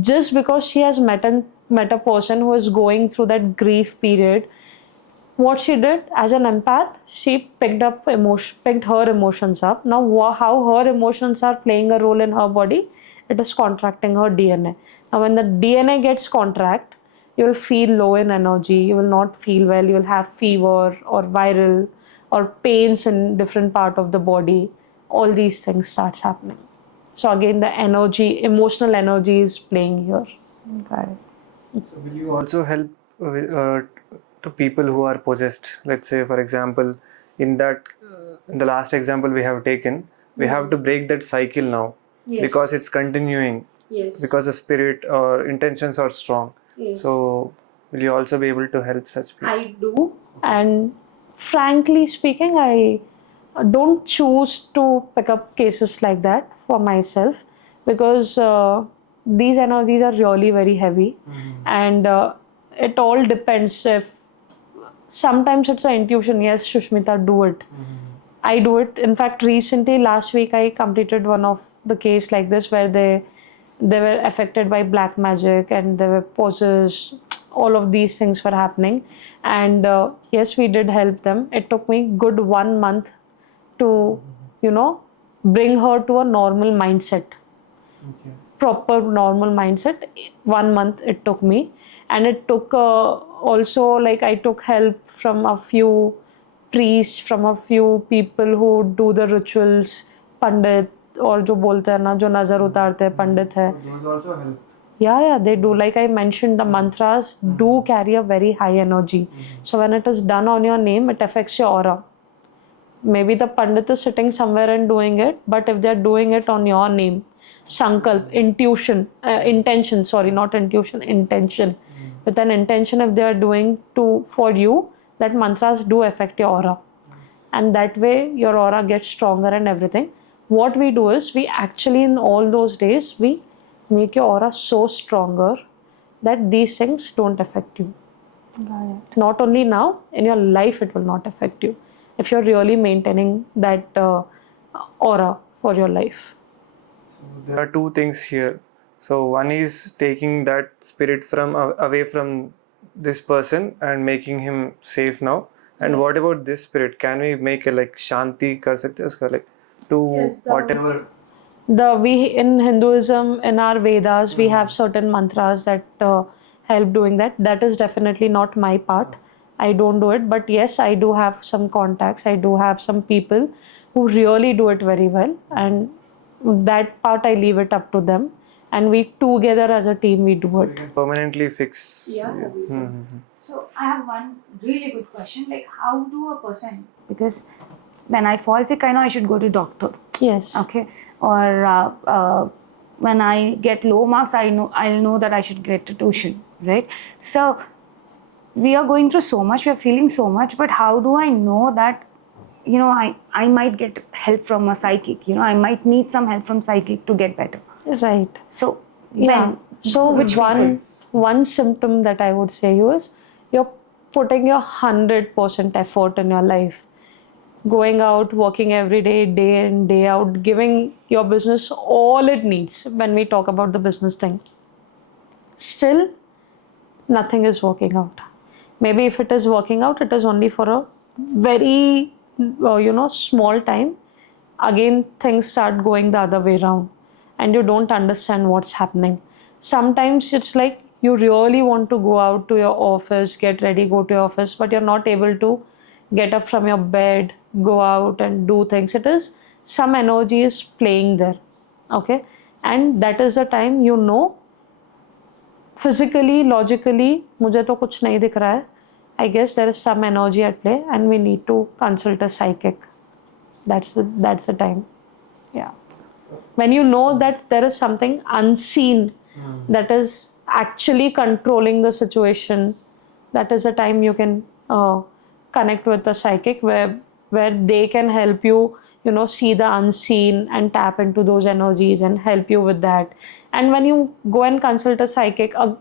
Just because she has met a person who is going through that grief period, what she did as an empath, she picked her emotions up. Now, how her emotions are playing a role in her body, it is contracting her DNA. Now, when the DNA gets contract, you will feel low in energy. You will not feel well. You will have fever or viral or pains in different part of the body. All these things starts happening. So again, the energy, emotional energy is playing here. Got it. So will you also help to people who are possessed? Let's say, for example, in the last example we have taken, we have to break that cycle now because it's continuing. Yes. Because the spirit or intentions are strong. So will you also be able to help such people? I do, and frankly speaking, I don't choose to pick up cases like that for myself because these energies are really very heavy, and it all depends. If sometimes it's an intuition, yes, Shushmita, do it. I do it. In fact, recently, last week, I completed one of the case like this where they were affected by black magic and they were possessed. All of these things were happening, and yes, we did help them. It took me good 1 month to, bring her to a normal mindset, Okay. proper normal mindset. 1 month it took me, and it took also, like, I took help from a few priests, from a few people who do the rituals, पंडित, और जो बोलते हैं ना, जो नजर उतारते हैं, पंडित है. So those also help. Yeah, they do. Like I mentioned, the mantras do carry a very high energy. So when it is done on your name, it affects your aura. Maybe the pandit is sitting somewhere and doing it, but if they're doing it on your name, sankalp, intention, sorry, not intuition, intention. With an intention, if they are doing for you, that mantras do affect your aura. And that way, your aura gets stronger and everything. What we do is, we actually, in all those days, we make your aura so stronger that these things don't affect you. Got it. Not only now, in your life it will not affect you if you're really maintaining that aura for your life. So there are two things here. So one is taking that spirit from away from this person and making him safe now. And what about this spirit? Can we make a like shanti kar sakte hain uska, like to Yes, whatever? We in Hinduism, in our Vedas, we have certain mantras that help doing that. That is definitely not my part. I don't do it, but yes, I do have some contacts. I do have some people who really do it very well, and that part I leave it up to them. And we together as a team we do We it. can permanently fix. Yeah, we can. Mhm. So I have one really good question. Like, how do a person? Because when I fall sick, I know I should go to doctor. Yes. Okay. Or when I get low marks, I'll know that I should get a tuition. Right. So we are going through so much. We are feeling so much. But how do I know that I might get help from a psychic. I might need some help from psychic to get better. Right. So Yeah. So which one symptom that I would say is you're putting your 100% effort in your life, going out, working every day, day in, day out, giving your business all it needs when we talk about the business thing. Still, nothing is working out. Maybe if it is working out, it is only for a very, small time. Again, things start going the other way around and you don't understand what's happening. Sometimes it's like you really want to go out to your office, get ready, go to your office, but you're not able to get up from your bed, go out and do things. It is some energy is playing there. Okay. And that is the time physically, logically, मुझे तो कुछ नहीं दिख रहा है. I guess there is some energy at play and we need to consult a psychic. That's the time. Yeah. When you know that there is something unseen that is actually controlling the situation, that is the time you can connect with the psychic where they can help you, see the unseen and tap into those energies and help you with that. And when you go and consult a psychic, a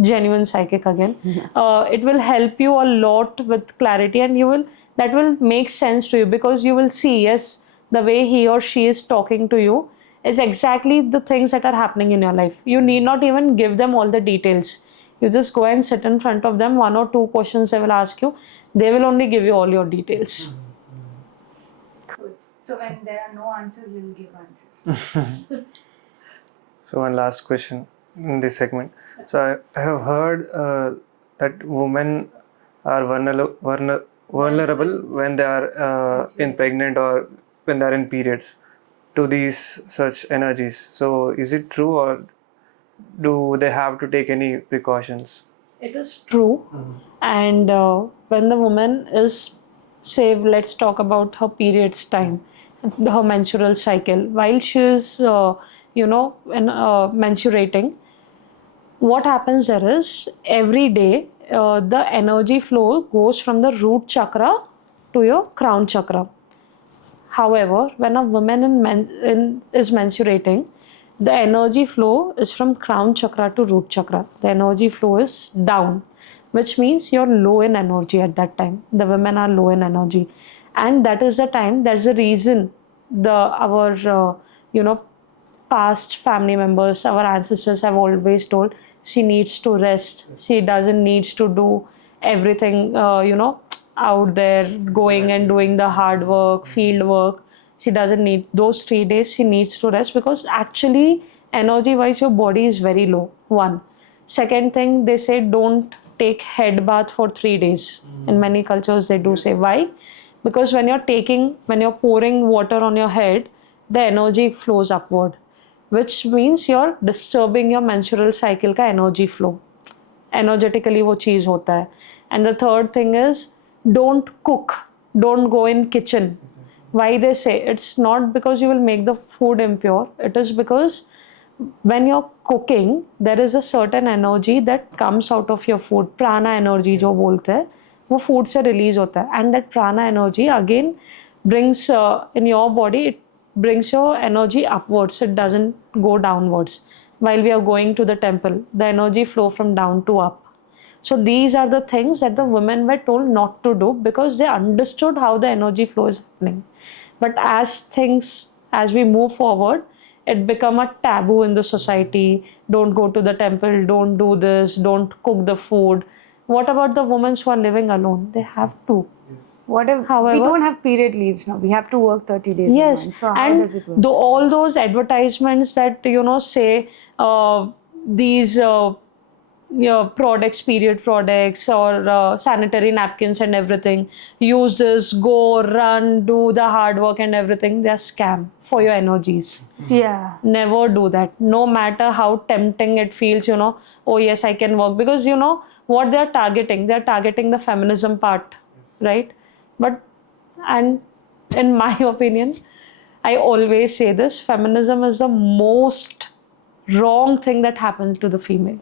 genuine psychic again, it will help you a lot with clarity, and that will make sense to you, because you will see, yes, the way he or she is talking to you is exactly the things that are happening in your life. You need not even give them all the details. You just go and sit in front of them, 1 or 2 questions they will ask you. They will only give you all your details. So when there are no answers, you will give answers. So one last question in this segment. So I have heard that women are vulnerable when they are in pregnant or when they are in periods to these such energies. So is it true, or do they have to take any precautions? It is true. And when the woman is, say, let's talk about her periods time, her menstrual cycle, while she is, menstruating, what happens there is every day the energy flow goes from the root chakra to your crown chakra. However, when a woman is menstruating, the energy flow is from crown chakra to root chakra. The energy flow is down, which means you're low in energy at that time. The women are low in energy, and that is the time. That's the reason our past family members, our ancestors have always told she needs to rest. She doesn't need to do everything, out there going and doing the hard work, field work. She doesn't need those 3 days. She needs to rest, because actually energy wise your body is very low. One. Second thing, they say don't take head bath for 3 days. In many cultures they do say. Why? Because when you're pouring water on your head, the energy flows upward, which means you're disturbing your menstrual cycle ka energy flow. Energetically wo cheez hota hai. And the third thing is, don't cook, don't go in kitchen. Why they say? It's not because you will make the food impure. It is because when you're cooking, there is a certain energy that comes out of your food. Prana energy जो बोलते हैं, वो food से release होता है. And that prana energy again brings in your body, it brings your energy upwards. It doesn't go downwards. While we are going to the temple, the energy flow from down to up. So these are the things that the women were told not to do, because they understood how the energy flow is happening. But as we move forward, it become a taboo in the society. Don't go to the temple, don't do this, don't cook the food. What about the women who are living alone? They have to. However, we don't have period leaves now. We have to work 30 days. Yes. So how does it work? All those advertisements that say these products, period products, or sanitary napkins and everything, use this, go, run, do the hard work and everything, they're scam for your energies. Yeah. Never do that. No matter how tempting it feels, oh yes, I can work. Because what they're targeting the feminism part, right? And in my opinion, I always say this, feminism is the most wrong thing that happens to the female.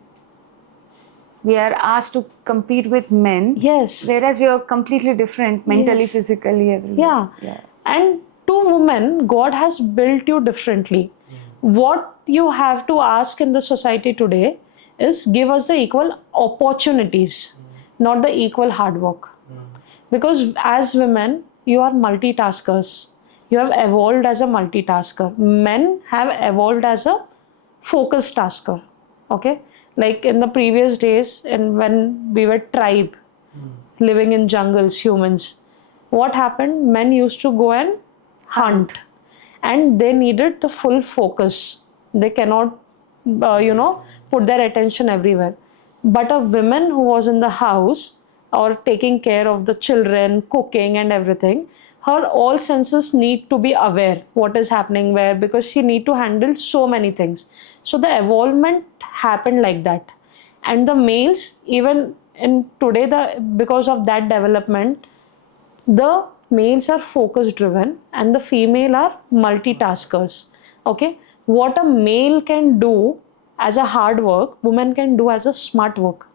we are asked to compete with men. Yes. Whereas we are completely different mentally, Yes. physically, everywhere. Yeah. And to women, God has built you differently. What you have to ask in the society today is give us the equal opportunities, not the equal hard work. Because as women, you are multitaskers. You have evolved as a multitasker. Men have evolved as a focused tasker. Okay? Like in the previous days, and when we were tribe, living in jungles, humans, what happened? Men used to go and hunt, and they needed the full focus. They cannot, put their attention everywhere. But a woman who was in the house or taking care of the children, cooking, and everything, her all senses need to be aware what is happening where, because she need to handle so many things. So the evolvement happened like that. And the males, even in today, the because of that development, the males are focus driven and the female are multitaskers. Okay, what a male can do as a hard work, women can do as a smart work.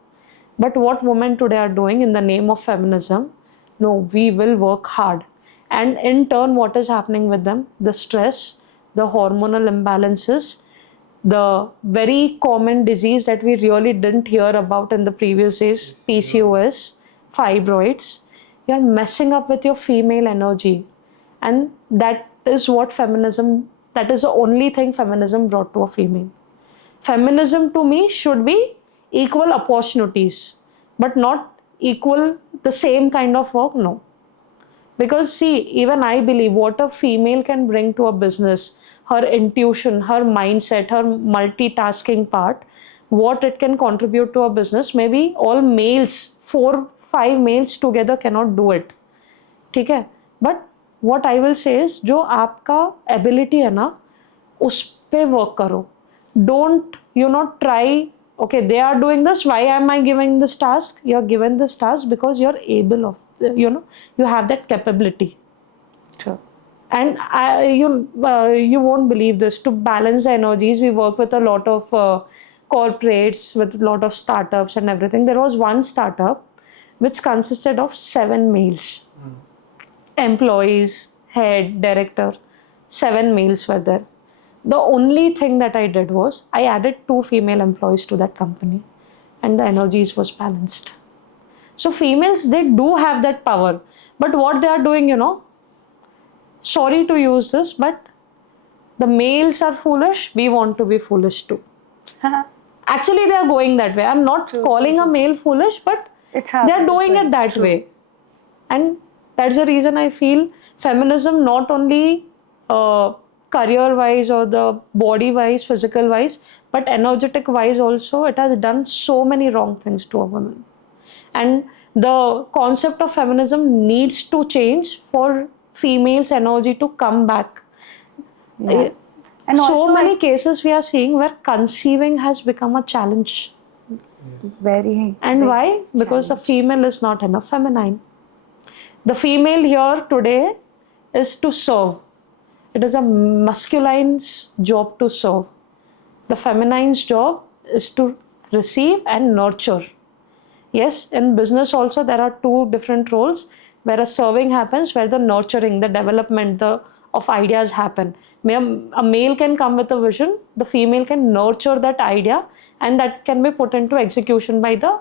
But what women today are doing in the name of feminism, no, we will work hard. And in turn, what is happening with them? The stress, the hormonal imbalances, the very common disease that we really didn't hear about in the previous days, PCOS, fibroids. You're messing up with your female energy. And that is what feminism, that is the only thing feminism brought to a female. Feminism to me should be equal opportunities, but not equal the same kind of work, no. Because see, even I believe what a female can bring to a business, her intuition, her mindset, her multitasking part, what it can contribute to a business, maybe all males, 4-5 males together cannot do it. ठीक है, but what I will say is जो आपका ability है ना उस पे work करो. Don't you not try okay, they are doing this, why am I giving this task? You're given this task because you're able of, you have that capability. True. And you won't believe this, to balance the energies we work with a lot of corporates, with a lot of startups and everything. There was one startup which consisted of 7 males, employees, head, director, 7 males were there. The only thing that I did was I added 2 female employees to that company, and the energies was balanced. So females, they do have that power, but what they are doing, sorry to use this, but the males are foolish, we want to be foolish too. Actually, they are going that way. I'm not calling a male foolish, but they are doing it that way. And that's the reason I feel feminism, not only career wise or the body wise, physical wise, but energetic wise also, it has done so many wrong things to a woman. And the concept of feminism needs to change for females' energy to come back. Yeah. And so also many cases we are seeing where conceiving has become a challenge. Very. And why? Because the female is not enough feminine. The female here today is to serve. It is a masculine's job to serve. The feminine's job is to receive and nurture. Yes, in business also there are 2 different roles where a serving happens, where the nurturing, the development of ideas happen. A male can come with a vision, the female can nurture that idea, and that can be put into execution by the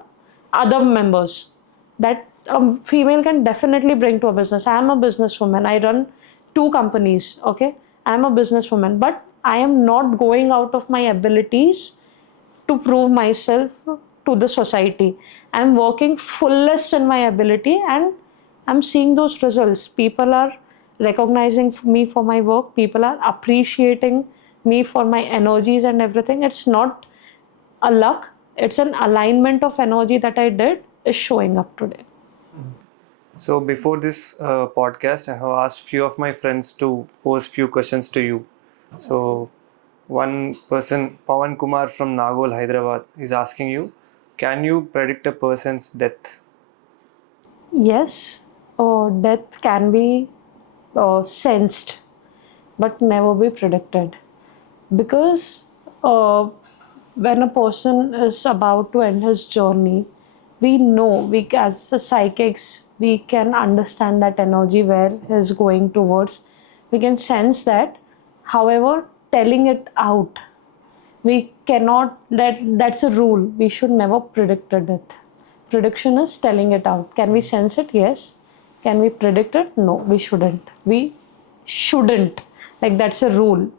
other members. That a female can definitely bring to a business. I am a businesswoman. I run 2 companies, okay? I am a businesswoman, but I am not going out of my abilities to prove myself to the society. I am working fullest in my ability and I'm seeing those results. People are recognizing me for my work. People are appreciating me for my energies and everything. It's not a luck. It's an alignment of energy that I did is showing up today. So before this podcast, I have asked few of my friends to pose few questions to you. So one person, Pawan Kumar from Nagol, Hyderabad, is asking you, can you predict a person's death? Yes, death can be sensed, but never be predicted. Because when a person is about to end his journey, we know, we as a psychics, we can understand that energy where he's going towards. We can sense that. However, telling it out, we cannot, that's a rule. We should never predict a death. Prediction is telling it out. Can we sense it? Yes. Can we predict it? No, we shouldn't. We shouldn't. Like, that's a rule.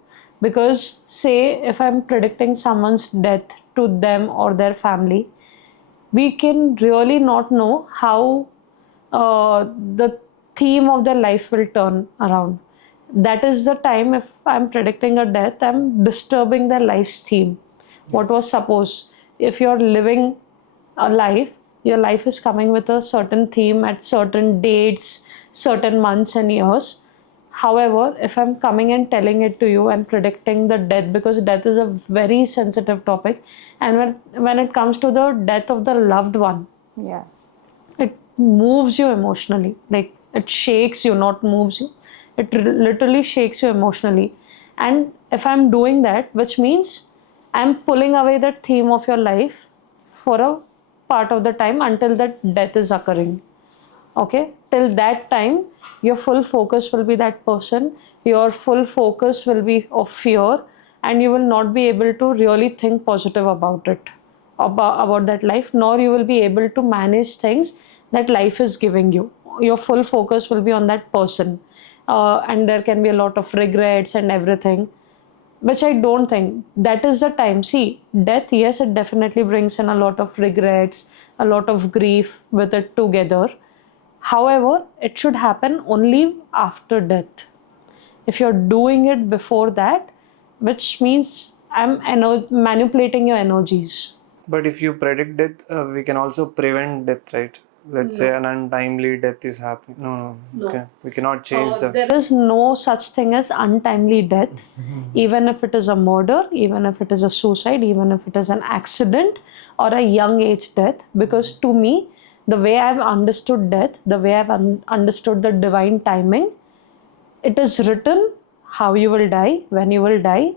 Because say if I'm predicting someone's death to them or their family, we can really not know how the theme of their life will turn around. That is the time, if I'm predicting a death, I'm disturbing their life's theme. What was supposed, if you're living a life, your life is coming with a certain theme at certain dates, certain months and years. However, if I'm coming and telling it to you and predicting the death, because death is a very sensitive topic, and when it comes to the death of the loved one, Yeah. it moves you emotionally. Like, it shakes you, not moves you. It literally shakes you emotionally. And if I'm doing that, which means I'm pulling away that theme of your life for a part of the time until that death is occurring. Okay, till that time your full focus will be that person, your full focus will be of fear, and you will not be able to really think positive about it, about that life, nor you will be able to manage things that life is giving you. Your full focus will be on that person, and there can be a lot of regrets and everything, which I don't think. That is the time. See, death, yes, it definitely brings in a lot of regrets, a lot of grief with it together. However, it should happen only after death. If you're doing it before that, which means I'm manipulating your energies. But if you predict death, we can also prevent death, right? Let's say an untimely death is happening. No. Okay. We cannot change the. There is no such thing as untimely death, even if it is a murder, even if it is a suicide, even if it is an accident or a young age death. Because to me, the way I've understood death, the way I've understood the divine timing, it is written how you will die, when you will die,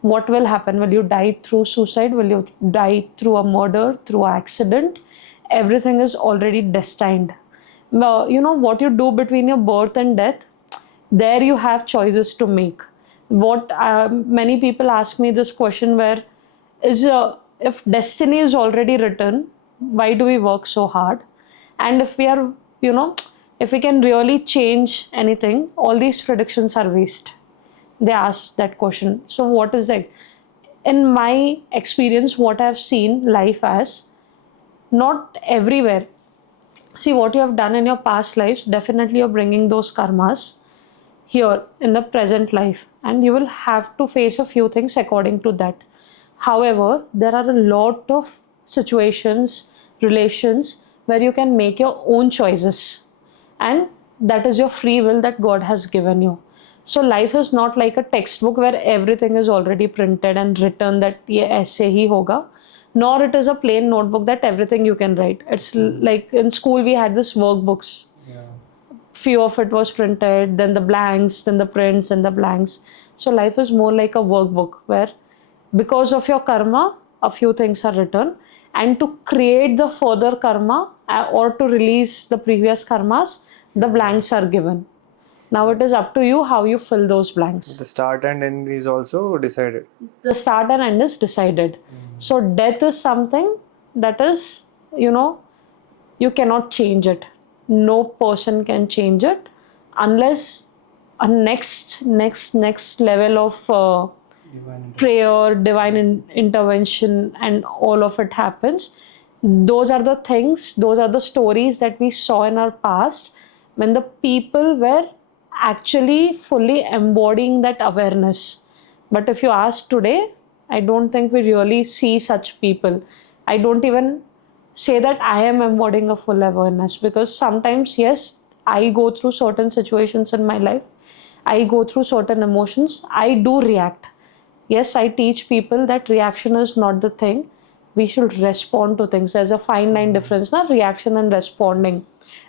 what will happen. Will you die through suicide? Will you die through a murder, through an accident? Everything is already destined. You know what you do between your birth and death, there you have choices to make. What many people ask me this question, where is if destiny is already written, why do we work so hard? And if we are, if we can really change anything, all these predictions are waste. They ask that question. So what is that? In my experience, what I've seen life as, not everywhere. See, what you have done in your past lives, definitely you're bringing those karmas here in the present life, and you will have to face a few things according to that. However, there are a lot of situations, relations, where you can make your own choices, and that is your free will that God has given you. So life is not like a textbook where everything is already printed and written that ye aise hi hoga, nor it is a plain notebook that everything you can write. It's like in school we had this workbooks. Few of it was printed, then the blanks, then the prints, then the blanks. So life is more like a workbook where, because of your karma, a few things are written, and to create the further karma or to release the previous karmas, the blanks are given. Now it is up to you how you fill those blanks. The start and end is also decided. The start and end is decided. So death is something that is, you cannot change it. No person can change it unless a next level of prayer, divine intervention, and all of it happens. Those are the things, those are the stories that we saw in our past when the people were actually fully embodying that awareness. But if you ask today, I don't think we really see such people. I don't even say that I am embodying a full awareness, because sometimes, yes, I go through certain situations in my life. I go through certain emotions. I do react. Yes, I teach people that reaction is not the thing. We should respond to things. There's a fine line difference, not reaction and responding.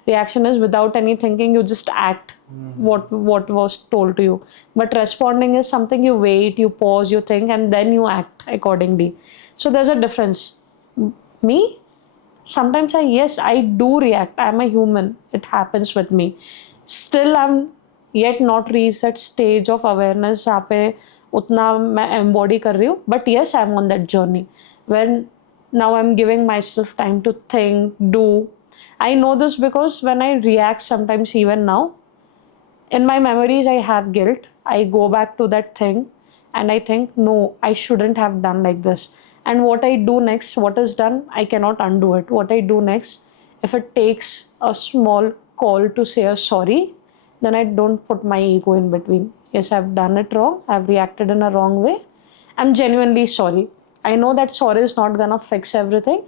Reaction is without any thinking, you just act what was told to you. But responding is something you wait, you pause, you think, and then you act accordingly. So there's a difference. Me, sometimes I do react. I'm a human. It happens with me. Still, I'm yet not reached that stage of awareness जहाँ पे उतना मैं embody कर रही हूँ. But yes, I'm on that journey. When now I'm giving myself time to think, do. I know this because when I react sometimes even now, in my memories I have guilt. I go back to that thing and I think, no, I shouldn't have done like this. And what I do next, what is done, I cannot undo it. What I do next, if it takes a small call to say a sorry, then I don't put my ego in between. Yes, I've done it wrong. I've reacted in a wrong way. I'm genuinely sorry. I know that sorry is not gonna fix everything,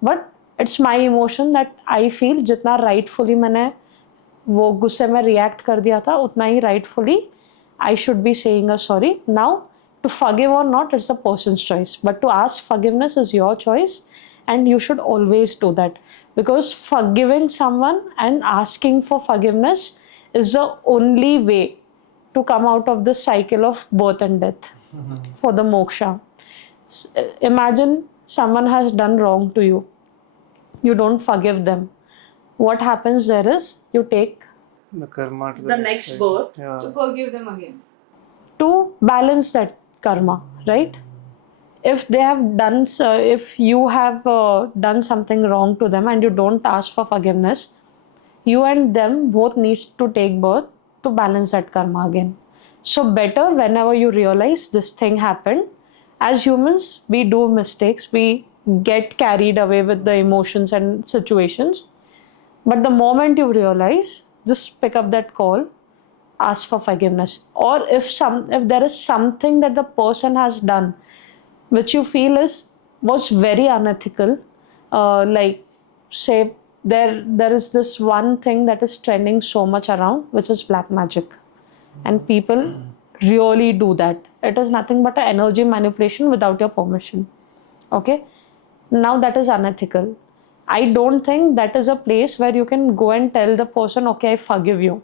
but it's my emotion that I feel जितना rightfully मैंने वो गुस्से में react कर दिया था उतना ही rightfully I should be saying a sorry. Now, to forgive or not, it's a person's choice. But to ask forgiveness is your choice, and you should always do that. Because forgiving someone and asking for forgiveness is the only way to come out of the cycle of birth and death for the moksha. Imagine someone has done wrong to you. You don't forgive them. What happens there is you take The karma to The next cycle. birth. Yeah. To forgive them again. to balance that karma, right? If they have done, if you have done something wrong to them and you don't ask for forgiveness, you and them both need to take birth to balance that karma again. So better whenever you realize this thing happened. As humans, we do mistakes. We get carried away with the emotions and situations. But the moment you realize, just pick up that call, ask for forgiveness. Or if there is something that the person has done which you feel was very unethical, like say there is this one thing that is trending so much around, which is black magic, and people really do that. It is nothing but an energy manipulation without your permission. Okay, now that is unethical. I don't think that is a place where you can go and tell the person, okay, I forgive you.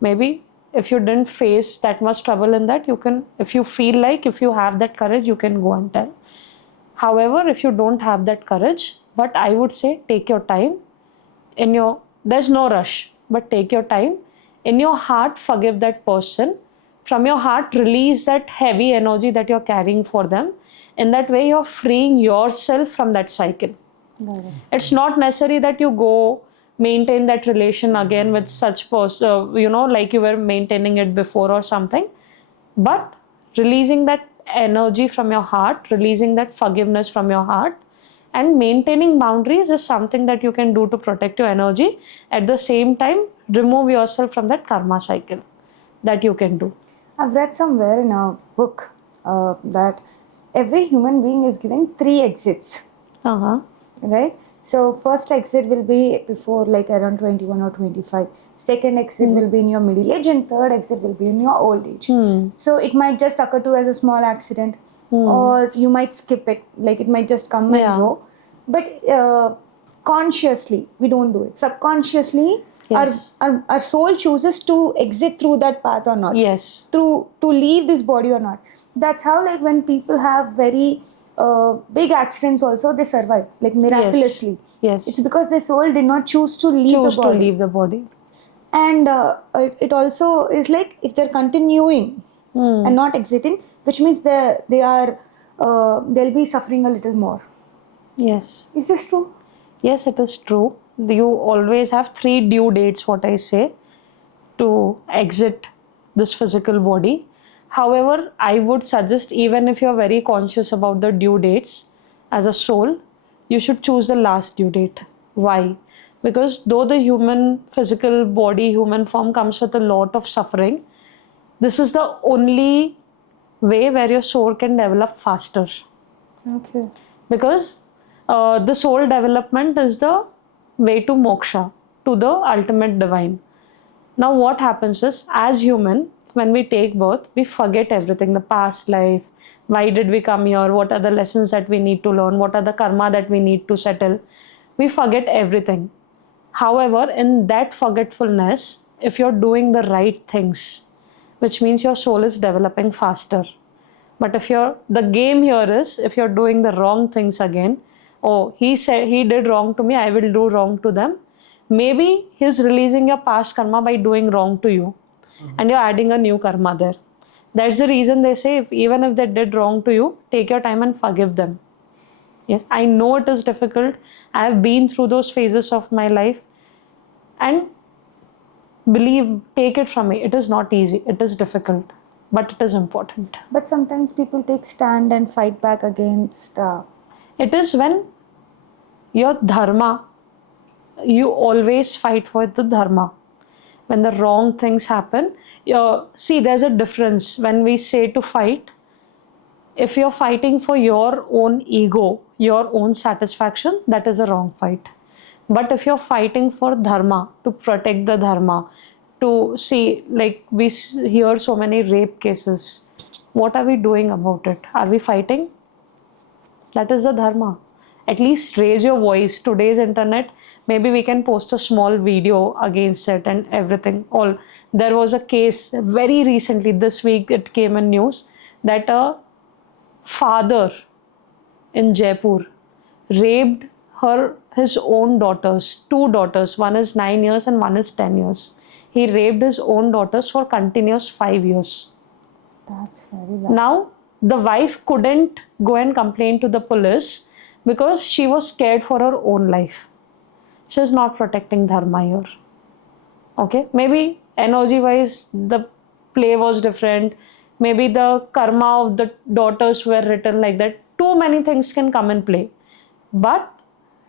Maybe if you didn't face that much trouble in that, you can, if you feel like, if you have that courage, you can go and tell. However, if you don't have that courage, but I would say take your time. There's no rush, but take your time. In your heart, forgive that person. From your heart, release that heavy energy that you're carrying for them. In that way, you're freeing yourself from that cycle. It's not necessary that you go maintain that relation again with such person, like you were maintaining it before or something. But releasing that energy from your heart, releasing that forgiveness from your heart, and maintaining boundaries is something that you can do to protect your energy. At the same time, remove yourself from that karma cycle. That you can do. I've read somewhere in a book that every human being is given 3 exits. Right? So first exit will be before like around 21 or 25. Second exit will be in your middle age, and third exit will be in your old age. So it might just occur to as a small accident, or you might skip it, like it might just come and go. But consciously, we don't do it. Subconsciously, Yes. our soul chooses to exit through that path or not. Yes. To leave this body or not. That's how, like, when people have very big accidents also, they survive, like miraculously. Yes. It's because their soul did not choose to leave the body. to leave the body. And it also is like if they're continuing and not exiting, which means they'll be suffering a little more. Yes. Is this true? Yes, it is true. You always have 3 due dates, what I say, to exit this physical body. However, I would suggest, even if you're very conscious about the due dates as a soul, you should choose the last due date. Why? Because though the human physical body, human form comes with a lot of suffering, this is the only way where your soul can develop faster. Okay. Because the soul development is the way to moksha, to the ultimate divine. Now what happens is, as human, when we take birth, we forget everything, the past life, why did we come here, what are the lessons that we need to learn, what are the karma that we need to settle. We forget everything. However, in that forgetfulness, if you're doing the right things, which means your soul is developing faster. But if the game here is, if you're doing the wrong things again, oh, he said he did wrong to me, I will do wrong to them. Maybe he's releasing your past karma by doing wrong to you, and you're adding a new karma there. That's the reason they say, even if they did wrong to you, take your time and forgive them. Yes, I know it is difficult. I have been through those phases of my life, and take it from me, it is not easy, it is difficult, but it is important. But sometimes people take stand and fight back against. It is when your dharma, you always fight for the dharma. When the wrong things happen, see, there's a difference when we say to fight. If you're fighting for your own ego, your own satisfaction, that is a wrong fight. But if you're fighting for dharma, to protect the dharma, to see, like we hear so many rape cases, what are we doing about it? Are we fighting? That is the dharma. At least raise your voice. Today's internet, maybe we can post a small video against it and everything. There was a case very recently, this week it came in news, that a father in Jaipur raped his own daughters, 2 daughters. One is 9 years and one is 10 years. He raped his own daughters for continuous 5 years. That's very bad. Now, the wife couldn't go and complain to the police because she was scared for her own life. She's not protecting dharma here. Okay, maybe energy wise the play was different. Maybe the karma of the daughters were written like that. Too many things can come in play. But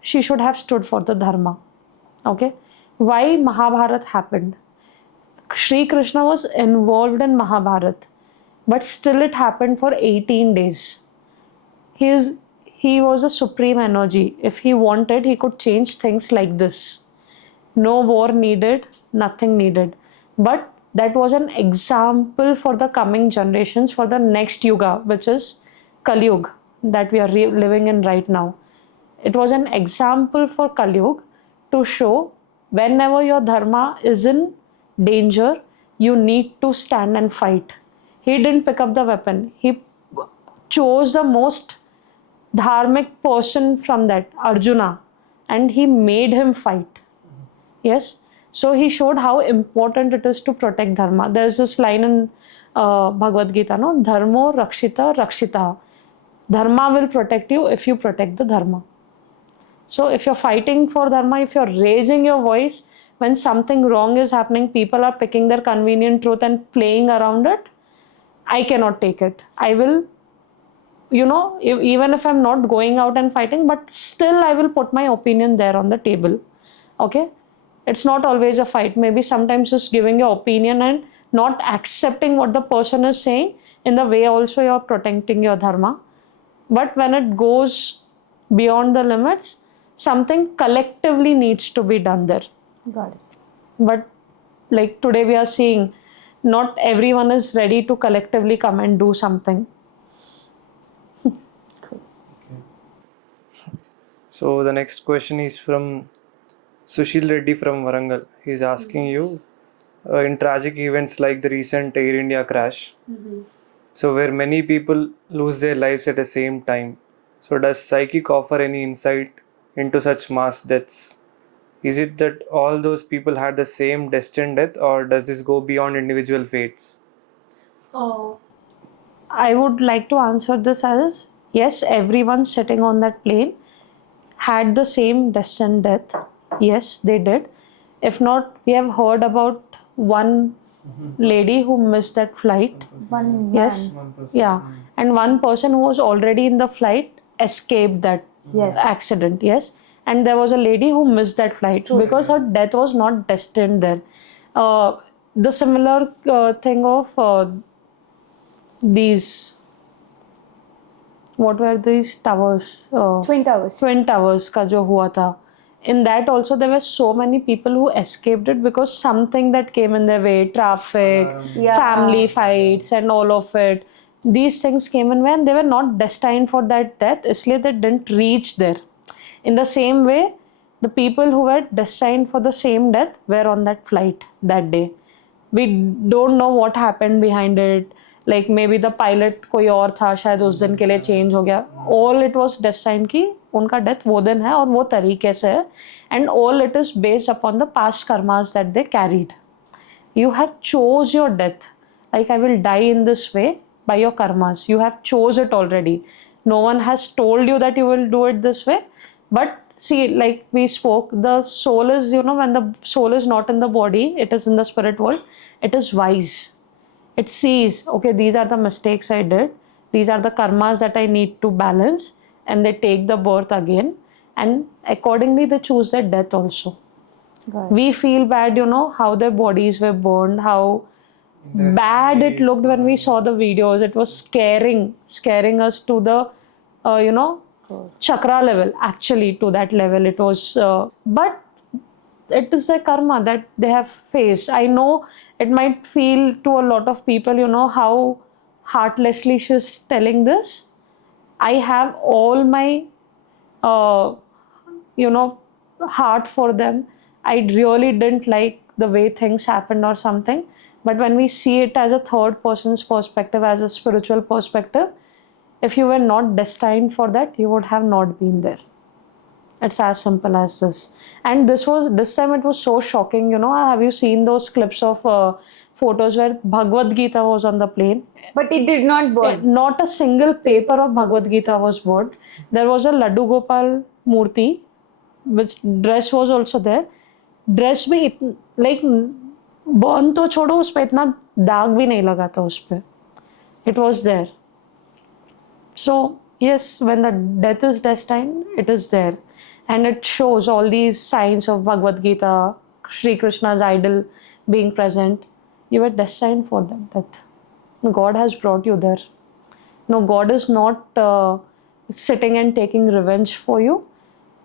she should have stood for the dharma. Okay, why Mahabharata happened? Sri Krishna was involved in Mahabharata, but still it happened for 18 days. He was a supreme energy. If he wanted, he could change things like this. No war needed, nothing needed. But that was an example for the coming generations, for the next yuga, which is Kali Yuga, that we are living in right now. It was an example for Kali Yuga to show whenever your dharma is in danger, you need to stand and fight. He didn't pick up the weapon. He chose the most dharmic person from that, Arjuna, and he made him fight. Yes. So he showed how important it is to protect dharma. There's this line in Bhagavad Gita, no? Dharmo rakshita rakshita. Dharma will protect you if you protect the dharma. So if you're fighting for dharma, if you're raising your voice, when something wrong is happening, people are picking their convenient truth and playing around it, I cannot take it. I will, even if I'm not going out and fighting, but still I will put my opinion there on the table. Okay? It's not always a fight. Maybe sometimes just giving your opinion and not accepting what the person is saying. In the way also you're protecting your dharma. But when it goes beyond the limits, something collectively needs to be done there. Got it. But like today we are seeing, not everyone is ready to collectively come and do something. Cool. So the next question is from Sushil Reddy from Warangal. He's asking you, in tragic events like the recent Air India crash, so where many people lose their lives at the same time, so does psychic offer any insight into such mass deaths? Is it that all those people had the same destined death, or does this go beyond individual fates? I would like to answer this as, yes, everyone sitting on that plane had the same destined death. Yes, they did. If not, we have heard about one lady who missed that flight. One man. Yes. Yeah. And one person who was already in the flight escaped that Yes. accident. Yes. And there was a lady who missed that flight because her death was not destined there. The similar thing of these, what were these towers? Twin Towers. Twin Towers ka jo hua tha. In that also there were so many people who escaped it because something that came in their way, traffic, Yeah. family fights and all of it. These things came in when they were not destined for that death, isliye they didn't reach there. In the same way, the people who were destined for the same death were on that flight that day. We don't know what happened behind it. like maybe the pilot कोई और था शायद उस दिन के लिए change हो गया. All it was destined कि उनका death वो दिन है और वो तरीके से है, and all it is based upon the past karmas that they carried. You have chose your death. Like I will die in this way by your karmas. You have chose it already. No one has told you that you will do it this way. But see, like we spoke, the soul is, when the soul is not in the body, it is in the spirit world, it is wise. It sees, okay, these are the mistakes I did. These are the karmas that I need to balance. And they take the birth again. And accordingly, they choose their death also. Got it. We feel bad, how their bodies were burned, how bad it looked when we saw the videos. It was scaring us to the, chakra level, actually, to that level. It was, but it is a karma that they have faced. I know it might feel to a lot of people, how heartlessly she's telling this. I have all my, heart for them. I really didn't like the way things happened or something. But when we see it as a third person's perspective, as a spiritual perspective, if you were not destined for that, you would have not been there. It's as simple as this. And this time it was so shocking, Have you seen those clips of photos where Bhagavad Gita was on the plane? But it did not burn. Not a single paper of Bhagavad Gita was burned. There was a Laddu Gopal Murti, which dress was also there. Dress भी like burn तो छोड़ो, उस पे इतना दाग भी नहीं लगा था उस पे. It was there. So yes, when the death is destined, it is there. And it shows all these signs of Bhagavad Gita, Sri Krishna's idol being present. You were destined for that death. God has brought you there. No, God is not sitting and taking revenge for you.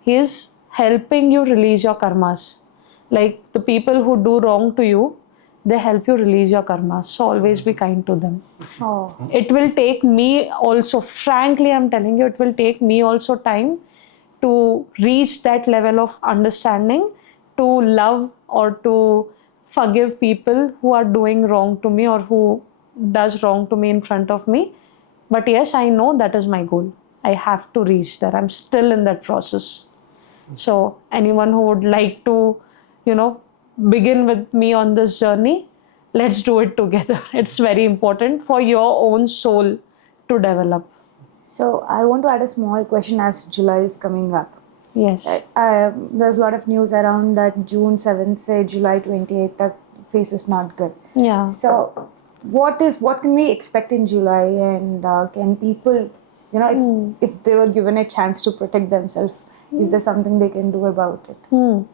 He is helping you release your karmas. Like the people who do wrong to you, they help you release your karmas. So always be kind to them. Oh. It will take me also, frankly, I'm telling you, it will take me also time to reach that level of understanding, to love or to forgive people who are doing wrong to me or who does wrong to me in front of me. But yes, I know that is my goal. I have to reach there. I'm still in that process. So anyone who would like to, begin with me on this journey, let's do it together. It's very important for your own soul to develop. So I want to add a small question as July is coming up. Yes. There's a lot of news around that June 7th say July 28th that face is not good. Yeah. So what can we expect in July, and can people, if they were given a chance to protect themselves, is there something they can do about it?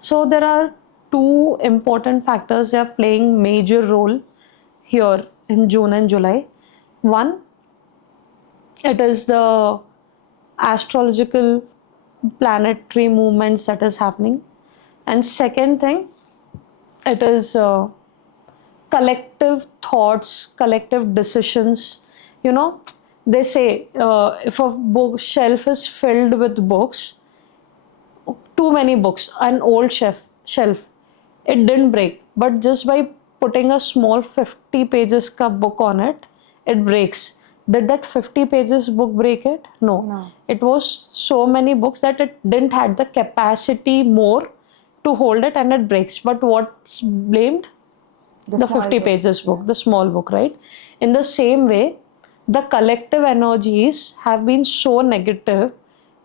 So there are two important factors that are playing major role here in June and July. One, it is the astrological planetary movements that is happening. And second thing, it is collective thoughts, collective decisions. They say if a bookshelf is filled with books, too many books, an old shelf, it didn't break. But just by putting a small 50 pages ka book on it, it breaks. Did that 50 pages book break it? No. It was so many books that it didn't have the capacity more to hold it and it breaks. But what's blamed? The 50 pages book, the small book, right? In the same way, the collective energies have been so negative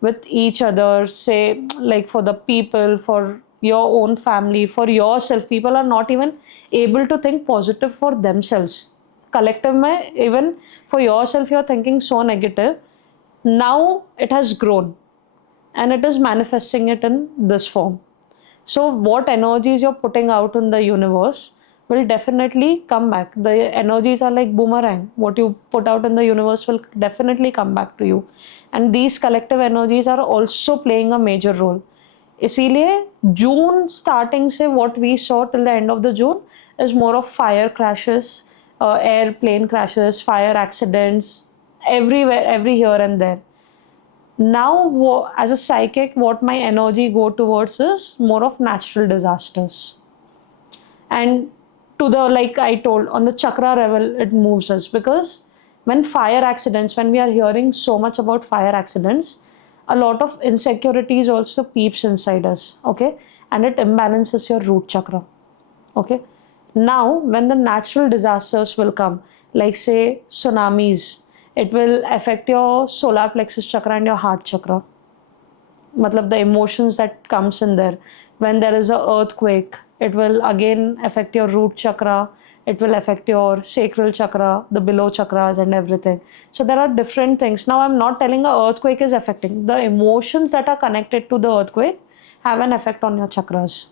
with each other, say like for the people, for your own family, for yourself. People are not even able to think positive for themselves. Collective mein, even for yourself, you're thinking so negative. Now it has grown and it is manifesting it in this form. So what energies you're putting out in the universe will definitely come back. The energies are like boomerang. What you put out in the universe will definitely come back to you. And these collective energies are also playing a major role. इसीलिए June starting से what we saw till the end of the June is more of fire crashes, airplane crashes, fire accidents, everywhere, every here and there. Now, as a psychic, what my energy go towards is more of natural disasters. And to the, like I told, on the chakra level, it moves us. Because when fire accidents, when we are hearing so much about fire accidents, a lot of insecurities also peeps inside us, okay? And it imbalances your root chakra, okay? Now, when the natural disasters will come, like say tsunamis, it will affect your solar plexus chakra and your heart chakra. Matlab, the emotions that comes in there. When there is a earthquake, it will again affect your root chakra, it will affect your sacral chakra, the below chakras and everything. So there are different things. Now I'm not telling a earthquake is affecting. The emotions that are connected to the earthquake have an effect on your chakras.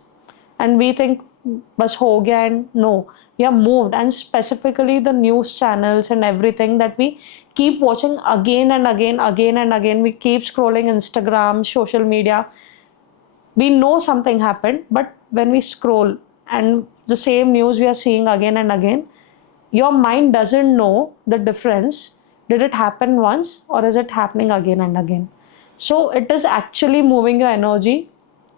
And we think bas ho gaya, and no, we are moved. And specifically the news channels and everything that we keep watching again and again, we keep scrolling Instagram, social media. We know something happened, but when we scroll and the same news we are seeing again and again, your mind doesn't know the difference. Did it happen once or is it happening again and again? So it is actually moving your energy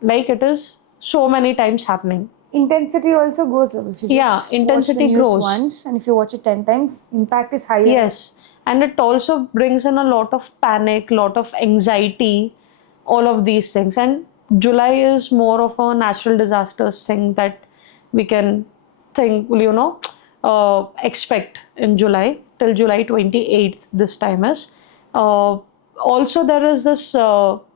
like it is so many times happening. Intensity also goes up. If you Yeah, just intensity watch the news grows. once, and if you watch it 10 times, impact is higher. Yes, and it also brings in a lot of panic, lot of anxiety, all of these things. And July is more of a natural disasters thing that we can think, expect in July till July 28th. This time is. Also, there is this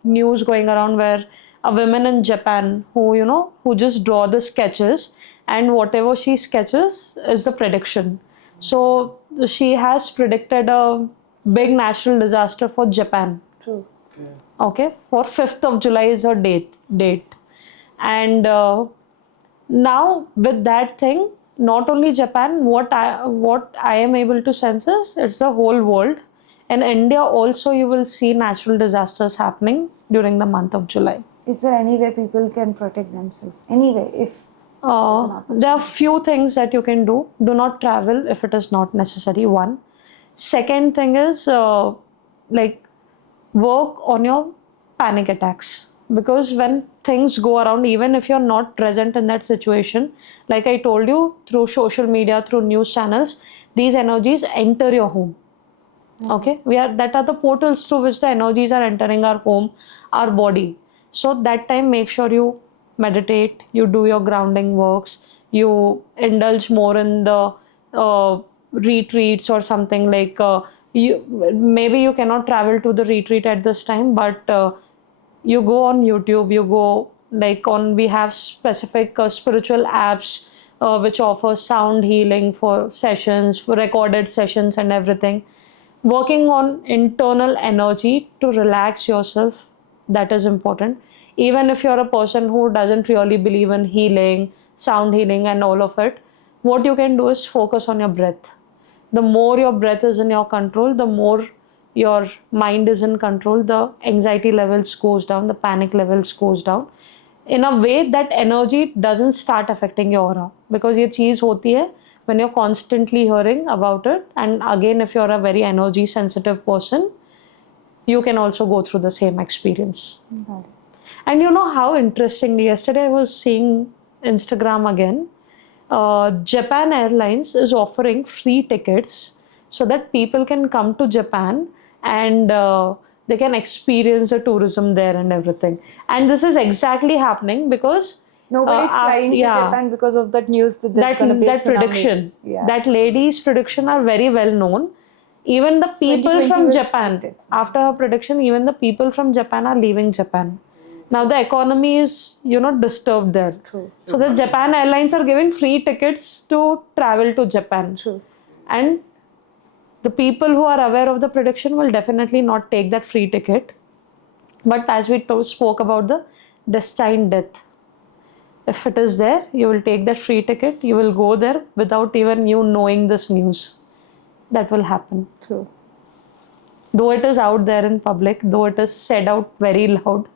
news going around where a woman in Japan who just draw the sketches, and whatever she sketches is the prediction. So she has predicted a big natural disaster for Japan. True. Okay, for 5th of July is her date. And now with that thing, not only Japan, what I am able to sense is it's the whole world. In India also you will see natural disasters happening during the month of July. Is there any way people can protect themselves? Anyway, if There are few things that you can do. Do not travel if it is not necessary. One. Second thing is like work on your panic attacks, because when things go around, even if you're not present in that situation, like I told you, through social media, through news channels, these energies enter your home. Okay, that are the portals through which the energies are entering our home, our body. So that time, make sure you meditate, you do your grounding works, you indulge more in the retreats or something, like maybe you cannot travel to the retreat at this time, but you go on YouTube, you go we have specific spiritual apps which offer sound healing for sessions, for recorded sessions and everything. Working on internal energy to relax yourself, that is important. Even if you're a person who doesn't really believe in healing, sound healing and all of it, what you can do is focus on your breath. The more your breath is in your control, the more your mind is in control, the anxiety levels goes down, the panic levels goes down. In a way that energy doesn't start affecting your aura, because ये चीज़ होती है when you're constantly hearing about it. And again, if you're a very energy sensitive person, you can also go through the same experience. Got it. And you know how interestingly, yesterday I was seeing Instagram again. Japan Airlines is offering free tickets so that people can come to Japan and they can experience the tourism there and everything. And this is exactly happening because Nobody's flying to yeah. Japan because of that news that there's going to be a tsunami. prediction, Yeah. that lady's prediction are very well known. Even the people 2020 from was Japan, predicted. after her prediction, even the people from Japan are leaving Japan. Now the economy is, disturbed there. True. So the Japan Airlines are giving free tickets to travel to Japan. True. And the people who are aware of the prediction will definitely not take that free ticket. But as we spoke about the destined death, if it is there, you will take that free ticket, you will go there without even you knowing this news. That will happen. True. Though it is out there in public, though it is said out very loud,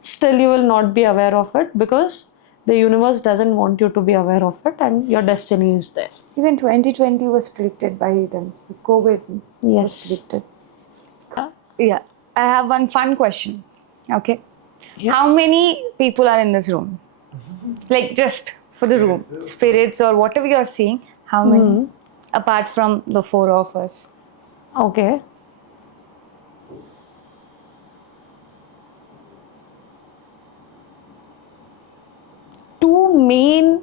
still you will not be aware of it because the universe doesn't want you to be aware of it, and your destiny is there. Even 2020 was predicted by them. COVID Yes. was predicted. Yeah. I have one fun question. Okay. Yeah. How many people are in this room? Like just for the room. Spirits or whatever you're seeing. How many? Apart from the four of us. Okay. Two main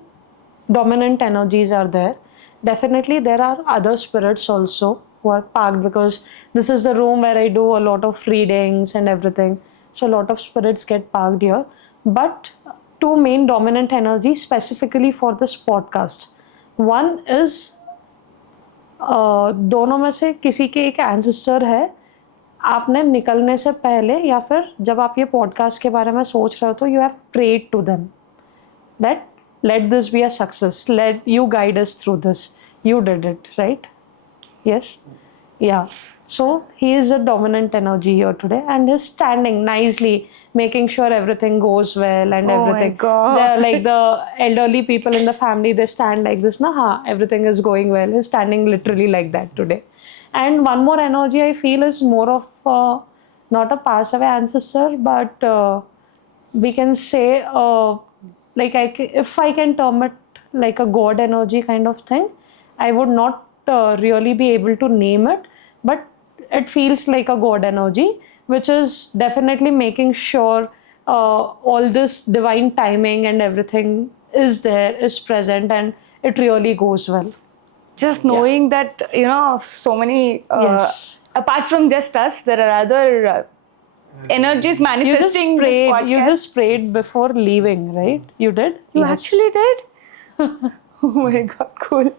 dominant energies are there. Definitely, there are other spirits also who are parked because this is the room where I do a lot of readings and everything. So, a lot of spirits get parked here. But two main dominant energies specifically for this podcast. One is दोनों में से किसी के एक ancestor है आपने निकलने से पहले या फिर जब आप ये पॉडकास्ट के बारे में सोच रहे हो तो you have prayed to them that let this be a success, let you guide us through this, you did it, right? Yes, yeah. So he is a dominant energy here today and he's standing nicely making sure everything goes well and everything. My God. They're like the elderly people in the family, they stand like this, everything is going well. He's standing literally like that today. And one more energy I feel is more of not a pass away ancestor, but we can say like if I can term it like a god energy kind of thing. I would not really be able to name it, but it feels like a god energy, which is definitely making sure all this divine timing and everything is there, is present, and it really goes well. Just knowing that, you know, so many, Yes. apart from just us, there are other energies manifesting this podcast. You just prayed before leaving, right? You did? You Yes. actually did? Oh my God, cool.